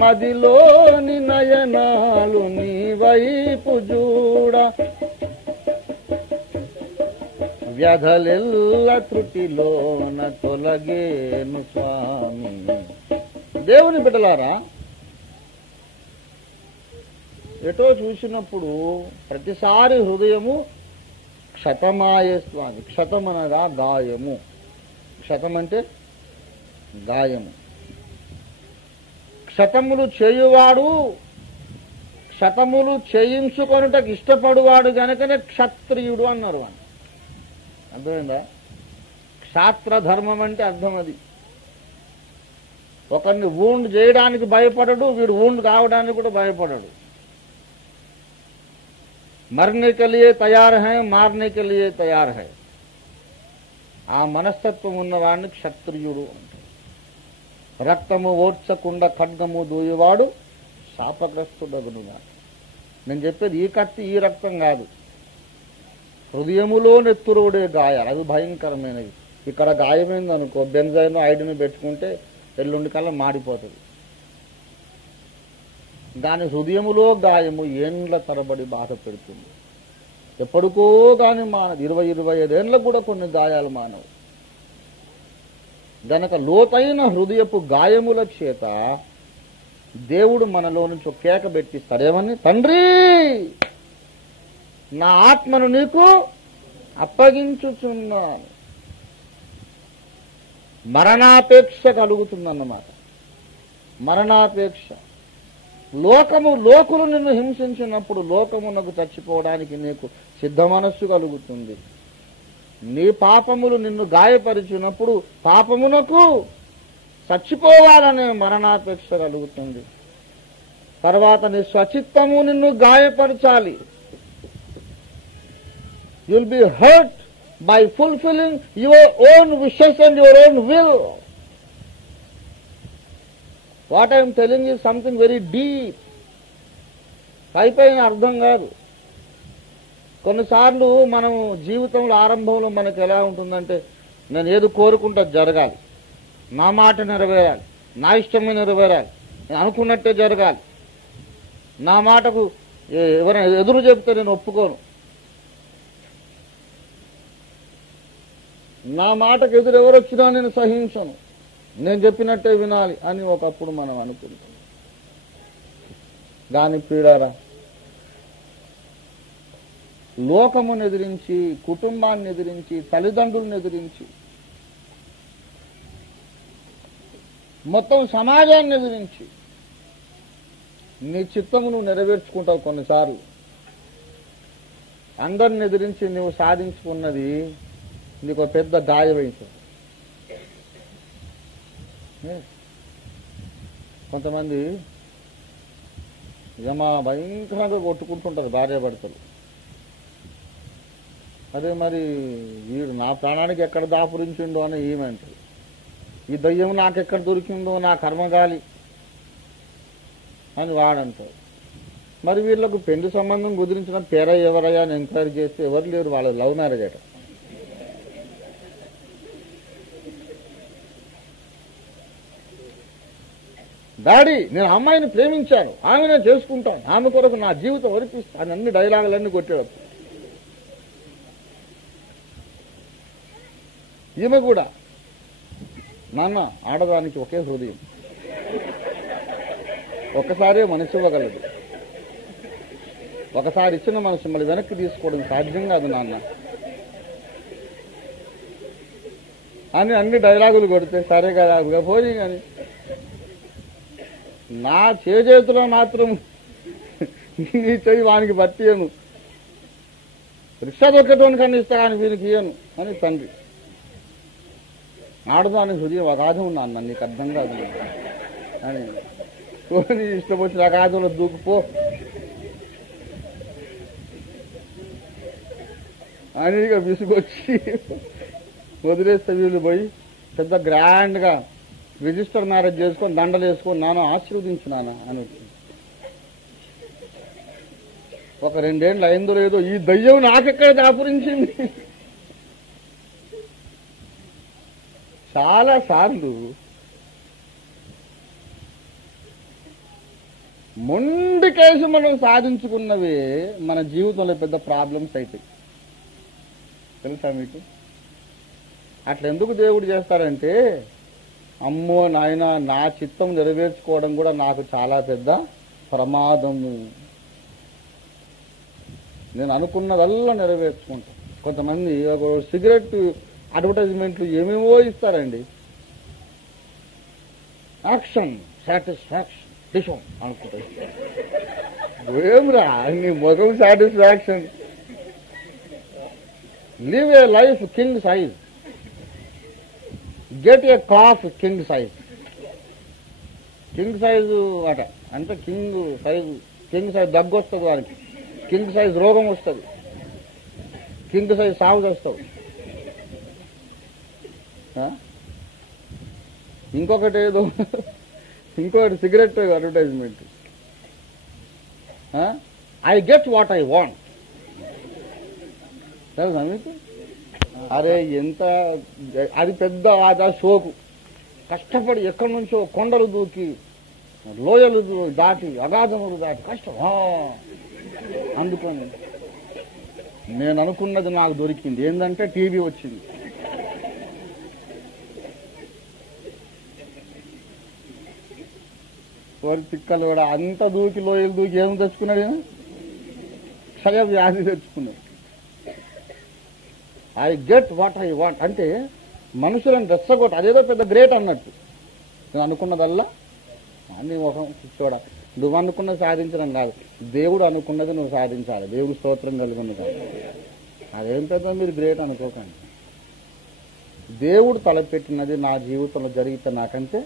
మదిలోని నయనాలు నీ వైపు చూడ, వ్యధలెల్ల త్రుటిలోన తొలగేను స్వామి. దేవుని బిడ్డలారా, ఎటో చూసినప్పుడు ప్రతిసారి హృదయము క్షతమాయ స్వామి. క్షతమనగా గాయము. క్షతం అంటే గాయము. క్షతములు చేయువాడు, క్షతములు చేయించుకొనుటకు ఇష్టపడువాడు గనకనే క్షత్రియుడు అన్నారు. వాడు అర్థమైందా? క్షాత్ర ధర్మం అంటే అర్థం అది. ఒకరిని వూండ్ చేయడానికి భయపడడు, వీడు వూండ్ కావడానికి కూడా భయపడడు. మరనే के लिए तैयार है, मारने के लिए तैयार है. ఆ మనస్తత్వం ఉన్నవాడిని క్షత్రియుడు అంటారు. రక్తము ఓడ్చకుండా ఖడ్గము దూయువాడు శాపగ్రస్తుడగునుగా. నేను చెప్పేది ఈ కత్తి ఈ రక్తం కాదు, హృదయములో నెత్తురుడే గాయాలు, అవి భయంకరమైనవి. ఇక్కడ గాయమైంది అనుకో, బెంజైన్ ఐడిని పెట్టుకుంటే ఎల్లుండి కల్లా మాడిపోతుంది. దాని హృదయములో గాయము ఏండ్ల తరబడి బాధ పెడుతుంది. ఎప్పటికో గాని మానదు. 20-25 ఏళ్ళకు కూడా కొన్ని గాయాలు మానవు. గనక లోతైన హృదయపు గాయముల చేత దేవుడు మనలో నుంచి ఒక కేక పెట్టిస్తాడు. ఏమని? తండ్రి, నా ఆత్మను నీకు అప్పగించుచున్నాను. మరణాపేక్ష కలుగుతుందన్నమాట. మరణాపేక్ష. లోకులు నిన్ను హింసించినప్పుడు లోకమునకు చచ్చిపోవడానికి నీకు సిద్ధ మనస్సు కలుగుతుంది. నీ పాపములు నిన్ను గాయపరిచినప్పుడు పాపమునకు చచ్చిపోవాలనే మరణాపేక్ష కలుగుతుంది. తర్వాత నీ స్వచిత్తము నిన్ను గాయపరచాలి. you'll be hurt by fulfilling your own wishes and your own will. What I am telling is something very deep. పైపైన అర్థం కాదు. కొన్నిసార్లు మనం జీవితంలో ఆరంభంలో మనకు ఎలా ఉంటుందంటే, నేను ఏది కోరుకుంటే జరగాలి, నా మాట నెరవేరాలి, నా ఇష్టమే నెరవేరాలి, నేను అనుకున్నట్టే జరగాలి, నా మాటకు ఎవరైనా ఎదురు చెప్తే నేను ఒప్పుకోను. నా మాటకు ఎదురు ఎవరొచ్చినా నేను సహించను, నేను చెప్పినట్టే వినాలి అని ఒకప్పుడు మనం అనుకుంటాం. దాని ప్రియులారా, లోకమును ఎదిరించి, కుటుంబాన్ని ఎదిరించి, తల్లిదండ్రులను ఎదిరించి, మొత్తం సమాజాన్ని ఎదిరించి నీ చిత్తము నువ్వు నెరవేర్చుకుంటావు. కొన్నిసార్లు అందరిని ఎదిరించి నువ్వు సాధించుకున్నది నీకు పెద్ద గాయమైంది. కొంతమంది యమా భయంకరంగా కొట్టుకుంటుంటారు భార్యాభర్తలు. అదే మరి వీడు నా ప్రాణానికి ఎక్కడ దాపురించిండో అని ఏమంటారు, ఈ దయ్యం నాకెక్కడ దొరికిందో నా కర్మగాలి అని వాడంటారు. మరి వీళ్ళకు పెళ్లి సంబంధం కుదిరించిన పేర ఎవరయ్యా అని ఎంక్వైరీ చేస్తే ఎవరు లేరు, వాళ్ళ లవ్ మ్యారేజ్ అట. డాడీ నేను అమ్మాయిని ప్రేమించాను, ఆమెనే చేసుకుంటాను, ఆమె కొరకు నా జీవితం వరిపిస్తాను అని అన్ని డైలాగులన్నీ కొట్టాడు. ఈమె కూడా నాన్న ఆడదానికి ఒకే హృదయం, ఒక్కసారే మనసు ఇవ్వగలదు, ఒకసారి ఇచ్చిన మనసు మళ్ళీ వెనక్కి తీసుకోవడం సాధ్యం కాదు నాన్న అని అన్ని డైలాగులు కొడితే సరే కదా పోనీ కానీ నా చేతులో మాత్రం నీ చెయ్యి వానికి బట్టియను, రిక్షా దొక్కటోని కన్నా ఇస్తా కానీ వీరికి ఇయ్యను అని తండ్రి. ఆడదాని హృదయం అగాధం నాన్న, నీకు అర్థం కాదు అని పోనీ ఇష్టం వచ్చిన అగాధంలో దూకుపో అని ఇక విసుగొచ్చి వదిలేస్తే వీళ్ళు పోయి పెద్ద గ్రాండ్గా రిజిస్టర్ మ్యారేజ్ చేసుకొని దండలు వేసుకొని నాన్న ఆశీర్వదించున్నానా అని ఒక 2 ఏళ్ళు అయిందో లేదో ఈ దయ్యం నాకెక్కడ దాపురించింది. చాలా సార్లు మొండి కేసు మనం సాధించుకున్నవే మన జీవితంలో పెద్ద ప్రాబ్లమ్స్ అవుతాయి. తెలుసా మీకు? అట్లా ఎందుకు దేవుడు చేస్తాడంటే, అమ్మో నాయన నా చిత్తం నెరవేర్చుకోవడం కూడా నాకు చాలా పెద్ద ప్రమాదము, నేను అనుకున్నదల్లా నెరవేర్చుకుంటాను. కొంతమంది ఒక సిగరెట్ అడ్వర్టైజ్మెంట్లు ఏమేమో ఇస్తారండి, యాక్షన్ సాటిస్ఫాక్షన్ డిషం అనుకుంటారు. ఏమ్రా నీ ముఖం satisfaction, live a life king size, get a calf king size. King size అట అంటే కింగ్ సైజ్ దగ్గు వస్తుంది వారికి, కింగ్ సైజ్ రోగం వస్తుంది, కింగ్ సైజ్ సాగు చేస్తావు. ఇంకొకటి ఏదో ఇంకొకటి cigarette advertisement, I get what I want. తెలుసా మీకు? అరే ఎంత అది పెద్ద ఆ షోకు కష్టపడి ఎక్కడి నుంచో కొండలు దూకి లోయలు దాటి అగాధములు దాటి కష్టం అందుకని నేను అనుకున్నది నాకు దొరికింది. ఏంటంటే టీవీ వచ్చింది. కోరి తిక్కలు కూడా అంత దూకి లోయలు దూకి ఏం తెచ్చుకున్నాడు, క్షయ వ్యాధి తెచ్చుకున్నాడు. I get what I want అంటే మనుషులను రెచ్చగొట్ట, అదేదో పెద్ద గ్రేట్ అన్నట్టు. నేను అనుకున్నదల్లా నీ ముఖం చూడ, నువ్వు అనుకున్నది సాధించడం కాదు, దేవుడు అనుకున్నది నువ్వు సాధించాలి. దేవుడు స్తోత్రం కలిగింది కాదు, అదేం పెద్ద మీరు గ్రేట్ అనుకోకండి. దేవుడు తలపెట్టినది నా జీవితంలో జరిగితే నాకంటే,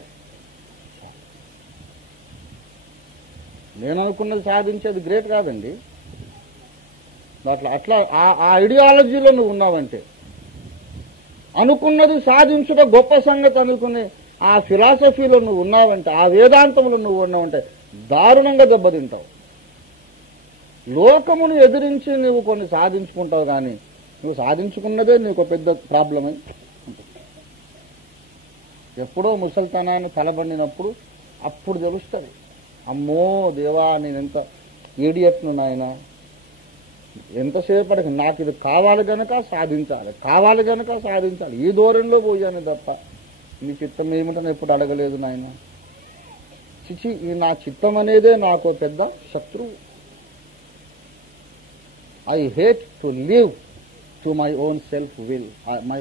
నేను అనుకున్నది సాధించేది గ్రేట్ కాదండి. అట్లా ఆ ఐడియాలజీలో నువ్వు ఉన్నావంటే, అనుకున్నది సాధించుట గొప్ప సంగతి అనుకునే ఆ ఫిలాసఫీలో నువ్వు ఉన్నావంటే, ఆ వేదాంతంలో నువ్వు ఉన్నావంటే దారుణంగా దెబ్బతింటావు. లోకమును ఎదిరించి నువ్వు కొన్ని సాధించుకుంటావు, కానీ నువ్వు సాధించుకున్నదే నీకు పెద్ద ప్రాబ్లం అని ఉంటుంది. ఎప్పుడో ముసలితనాన్ని తలబండినప్పుడు అప్పుడు తెలుస్తుంది, అమ్మో దేవా నేనెంత ఈడియట్ను నాయన, ఎంతసేపటికి నాకు ఇది కావాలి గనక సాధించాలి, కావాలి గనక సాధించాలి, ఈ ధోరణిలో పోయాను తప్ప నీ చిత్తం ఏమిటని ఎప్పుడు అడగలేదు నాయన. చిచి, ఈ నా చిత్తం అనేదే నాకు పెద్ద శత్రువు. I hate to live to my own self will, my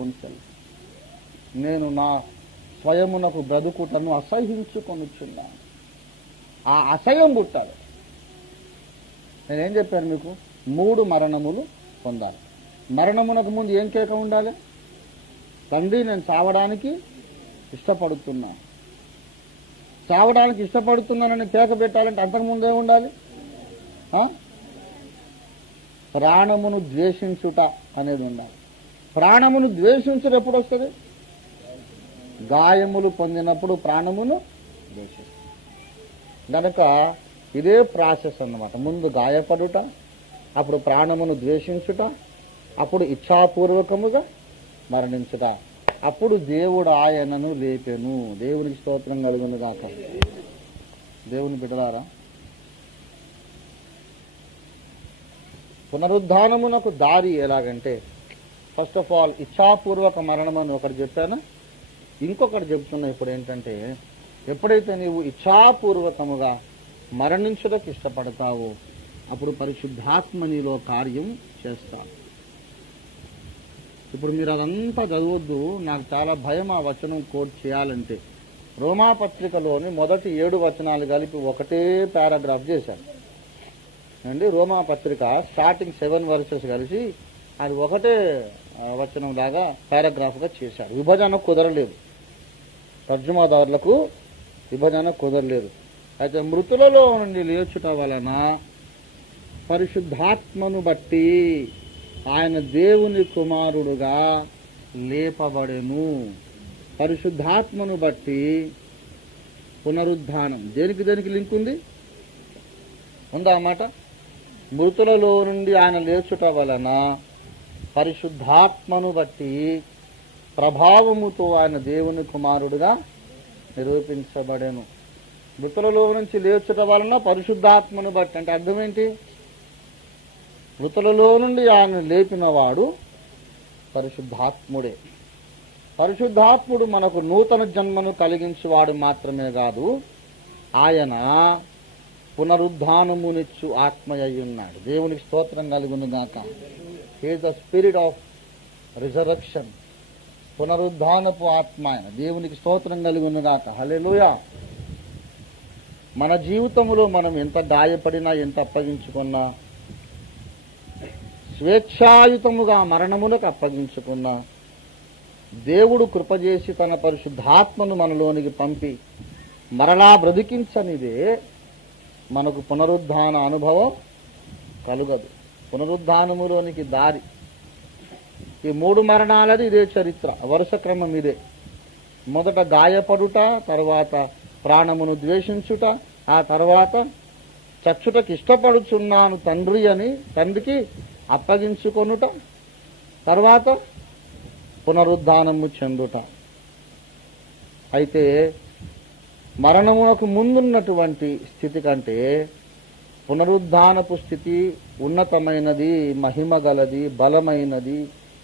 own self. నేను నా స్వయమునకు బ్రతుకుటను అసహించుకొనుచున్నాను. ఆ అసహ్యం పుట్టాలి. నేనేం చెప్పాను మీకు? 3 మరణములు పొందాలి. మరణమునకు ముందు ఏం కేక ఉండాలి? తండ్రి, నేను చావడానికి ఇష్టపడుతున్నాను. చావడానికి ఇష్టపడుతున్నానని కేక పెట్టాలంటే అంతకుముందే ఉండాలి ప్రాణమును ద్వేషించుట అనేది ఉండాలి. ప్రాణమును ద్వేషించుట ఎప్పుడు వస్తుంది? గాయములు పొందినప్పుడు ప్రాణమును ద్వేషిస్తుంది. గనక ఇదే ప్రాసెస్ అన్నమాట. ముందు గాయపడుట, అప్పుడు ప్రాణమును ద్వేషించుట, అప్పుడు ఇచ్ఛాపూర్వకముగా మరణించుట, అప్పుడు దేవుడు ఆయనను లేపెను. దేవునికి స్తోత్రం కలుగును గాక. దేవుని బిడ్డలారా, పునరుద్ధానమునకు దారి ఎలాగంటే, ఫస్ట్ ఆఫ్ ఆల్ ఇచ్ఛాపూర్వక మరణం అని ఒకటి చెప్పాను, ఇంకొకటి చెప్తున్నా. ఇప్పుడు ఏంటంటే, ఎప్పుడైతే నీవు ఇచ్ఛాపూర్వకముగా మరణించుటకు ఇష్టపడతావో అప్పుడు పరిశుద్ధాత్మ నీలో కార్యం చేస్తావు. ఇప్పుడు మీరు అదంతా చదవద్దు, నాకు చాలా భయం ఆ వచనం కోట్ చేయాలంటే. రోమాపత్రికలోని మొదటి 7 వచనాలు కలిపి ఒకటే పారాగ్రాఫ్ చేశాను అండి. రోమాపత్రిక స్టార్టింగ్ 7 వర్సెస్ కలిసి అది ఒకటే వచనం లాగా పారాగ్రాఫ్గా చేశారు. విభజన కుదరలేదు, తర్జుమాదారులకు విభజన కుదరలేదు. అయితే మృతులలో నుండి లేచుట వలన పరిశుద్ధాత్మను బట్టి ఆయన దేవుని కుమారుడుగా లేపబడెను. పరిశుద్ధాత్మను బట్టి పునరుద్ధానం. దేనికి లింక్ ఉంది? ఉందా మాట? మృతులలో నుండి ఆయన లేచుట వలన పరిశుద్ధాత్మను బట్టి ప్రభావముతో ఆయన దేవుని కుమారుడుగా నిరూపించబడెను. మృతులలో నుంచి లేచుట వలన పరిశుద్ధాత్మను బట్టి అంటే అర్థం ఏంటి? మృతులలో నుండి ఆయన లేపినవాడు పరిశుద్ధాత్ముడే. పరిశుద్ధాత్ముడు మనకు నూతన జన్మను కలిగించేవాడు మాత్రమే కాదు, ఆయన పునరుద్ధానమునిచ్చు ఆత్మయ్యి ఉన్నాడు. దేవునికి స్తోత్రం కలుగును గాక. He is the spirit of resurrection. పునరుద్ధానపు ఆత్మ ఆయన. దేవునికి స్తోత్రం కలుగును గాక. హల్లెలూయా. మన జీవితంలో మనం ఎంత గాయపడినా, ఎంత అప్పగించుకున్నా, స్వేచ్ఛాయుతముగా మరణములకు అప్పగించుకున్నా, దేవుడు కృపచేసి తన పరిశుద్ధాత్మను మనలోనికి పంపి మరలా బ్రతికించనిదే మనకు పునరుద్ధాన అనుభవం కలుగదు. పునరుద్ధానములోనికి దారి ఈ 3 మరణాలది ఇదే చరిత్ర, వరుస క్రమం ఇదే. మొదట గాయపడుట, తర్వాత ప్రాణమును ద్వేషించుట, ఆ తర్వాత చచ్చుటకి ఇష్టపడుచున్నాను తండ్రి అని తండ్రికి అప్పగించుకొనుట, తర్వాత పునరుద్ధానము చెందుట. అయితే మరణమునకు ముందున్నటువంటి స్థితి కంటే పునరుద్ధానపు స్థితి ఉన్నతమైనది, మహిమ గలది, బలమైనది,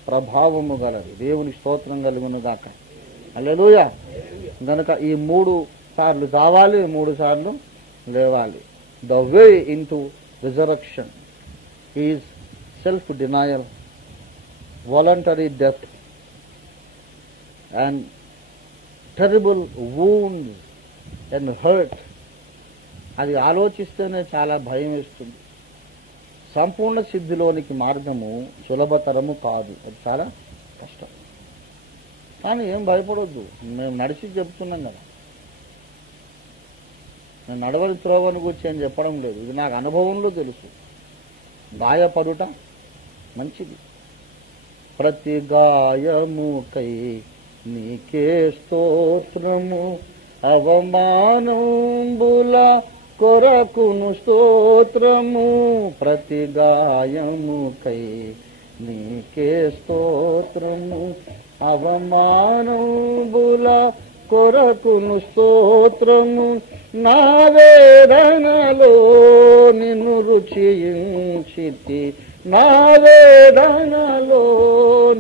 ప్రభావము గలది. దేవుని స్తోత్రం కలుగును గాక. హల్లెలూయా. గనుక ఈ 3 సార్లు చావాలి, 3 సార్లు లేవాలి. The way into resurrection is self denial, voluntary death and terrible wounds and hurt. అది ఆలోచిస్తేనే చాలా భయం వేస్తుంది. సంపూర్ణ సిద్ధిలోనికి మార్గము సులభతరము కాదు, అది చాలా కష్టం. కానీ ఏం భయపడొద్దు, మేము నడిచి చెప్తున్నాం కదా. నేను నడవని త్రోవని గురించి ఏం చెప్పడం లేదు, ఇది నాకు అనుభవంలో తెలుసు. గాయపడుట మంచిది. ప్రతి గాయముకై నీకే స్తోత్రము, అవమానంబుల కొరకును స్తోత్రము. ప్రతి గాయముకై నీకే స్తోత్రము, అవమానంబుల కొరకును స్తోత్రము. నా వేదనలో నిన్ను రుచించితి, నా వేదనలో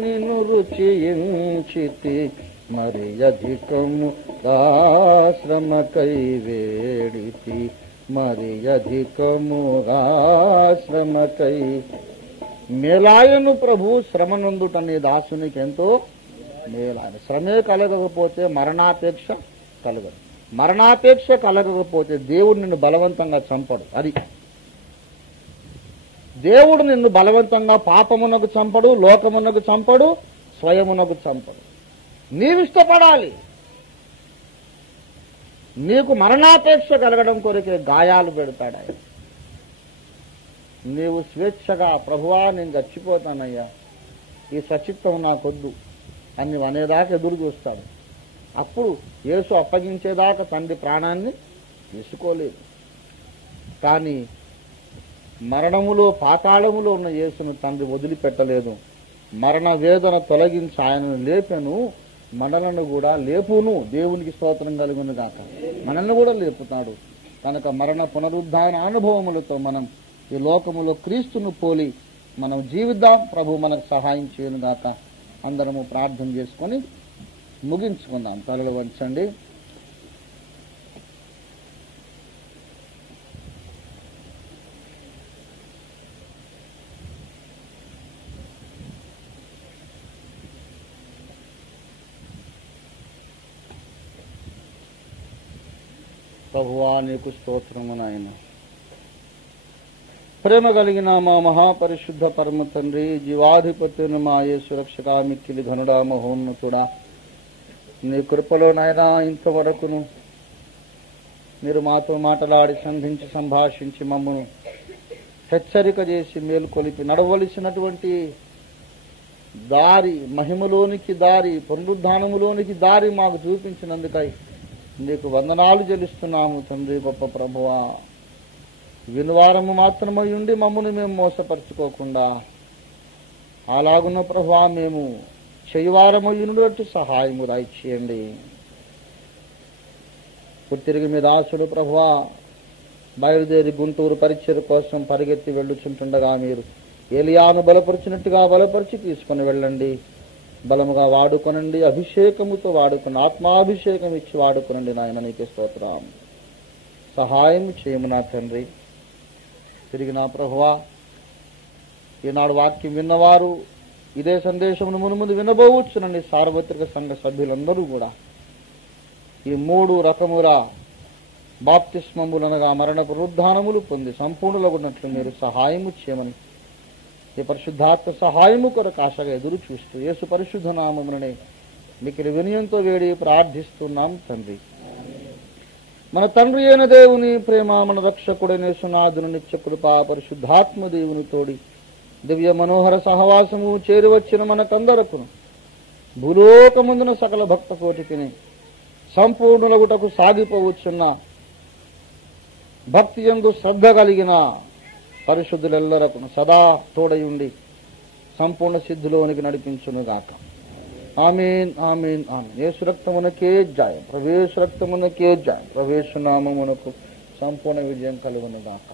నిన్ను రుచించితి, మరి అధికముగా శ్రమకై వేడితి, మరి అధికముగా శ్రమకై. మేలాయను ప్రభు శ్రమనందుటనే దాసునికి ఎంతో మేలాయన. శ్రమే కలగకపోతే మరణాపేక్ష కలగదు. మరణాపేక్ష కలగకపోతే దేవుడు నిన్ను బలవంతంగా చంపడు. అది దేవుడు నిన్ను బలవంతంగా పాపమునకు చంపడు, లోకమునకు చంపడు, స్వయమునకు చంపడు. నీవిష్టపడాలి. నీకు మరణాపేక్ష కలగడం కొరకే గాయాలు పెడతాడు ఆయన. నీవు స్వేచ్ఛగా ప్రభువా నేను చచ్చిపోతానయ్యా, ఈ సచిత్వం నాకొద్దు అని అనేదాకా ఎదురు చూస్తాడు. అప్పుడు యేసు అప్పగించేదాకా తండ్రి ప్రాణాన్ని తీసుకోలేదు. కానీ మరణములో పాతాళములో ఉన్న యేసును తండ్రి వదిలిపెట్టలేదు. మరణ వేదన తొలగించి ఆయనను లేపెను, మనలను కూడా లేపును. దేవునికి స్తోత్రం కలుగును గాక. మనల్ని కూడా లేపుతాడు. కనుక మరణ పునరుద్ధాన అనుభవములతో మనం ఈ లోకములో క్రీస్తును పోలి మనం జీవిద్దాం. ప్రభు మనకు సహాయం చేయను గాక. అందరము ప్రార్థన చేసుకొని ముగించుకుందాం. తలలు వంచండి. ప్రభువా నీకు స్తోత్రము నాయన. ప్రేమ కలిగిన మా మహాపరిశుద్ధ పరమ తండ్రి, జీవాధిపత్యుని మా యేసు రక్షక, మిక్కిలి ఘనుడా, మహోన్నతుడా, నీ కృపలో నాయనా ఇంతవరకును మీరు మాతో మాట్లాడి సంధించి సంభాషించి మమ్మను హెచ్చరిక చేసి మేలుకొలిపి నడవలసినటువంటి దారి, మహిమలోనికి దారి, పునరుద్ధానములోనికి దారి మాకు చూపించినందుకై నీకు వందనాలు చెల్లిస్తున్నాము తండ్రి. గొప్ప ప్రభువా, వినువారము మాత్రమై ఉండి మమ్మల్ని మేము మోసపరుచుకోకుండా అలాగున్న ప్రభువా మేము చేయువారమై ఉన్నట్టు సహాయము దయచేయండి. తిరిగి మీ దాసుడు ప్రభువా బయలుదేరి గుంటూరు పరిచర్య కోసం పరిగెత్తి వెళ్ళుచుంటుండగా మీరు ఏలియాను బలపరిచినట్టుగా బలపరిచి తీసుకుని వెళ్ళండి. బలముగా వాడుకొనండి, అభిషేకముతో వాడుకుని, ఆత్మాభిషేకం ఇచ్చి వాడుకునండి నాయన. నీకే స్తోత్రం. సహాయం చేయము నా తండ్రి. తిరిగి నా ప్రభువా, ఈనాడు వాక్యం విన్నవారు ఇదే సందేశమును మునుముందు వినబోవచ్చునండి. సార్వత్రిక సంఘ సభ్యులందరూ కూడా ఈ 3 రకముల బాప్తిస్మములనగా మరణ పునరుద్ధానములు పొంది సంపూర్ణులగున్నట్లు మీరు సహాయము చేయమని ఈ పరిశుద్ధాత్మ సహాయము కొరకు ఆశగా ఎదురు చూస్తూ యేసు పరిశుద్ధ నామముననే మీకు వినయంతో వేడి ప్రార్థిస్తున్నాం తండ్రి. మన తండ్రి అయిన దేవుని ప్రేమ, మన రక్షకుడైన యేసునాథుని నిత్య కృపా, పరిశుద్ధాత్మ దేవుని తోడి దివ్య మనోహర సహవాసము చేరువచ్చిన మనకందరకును భూలోకముందున సకల భక్త కోటికిని సంపూర్ణులగుటకు సాగిపోవచ్చున్న భక్తి యందు శ్రద్ధ కలిగిన పరిశుద్ధులెల్లరకును సదా తోడయుండి సంపూర్ణ సిద్ధిలోనికి నడిపించునుగాక. ఆమేన్, ఆమేన్, ఆమేన్. యేసు రక్తమునకే జయం, ప్రవేశ రక్తమునకే జయం, ప్రవేశ నామమునకు సంపూర్ణ విజయం కలుగునుగాక.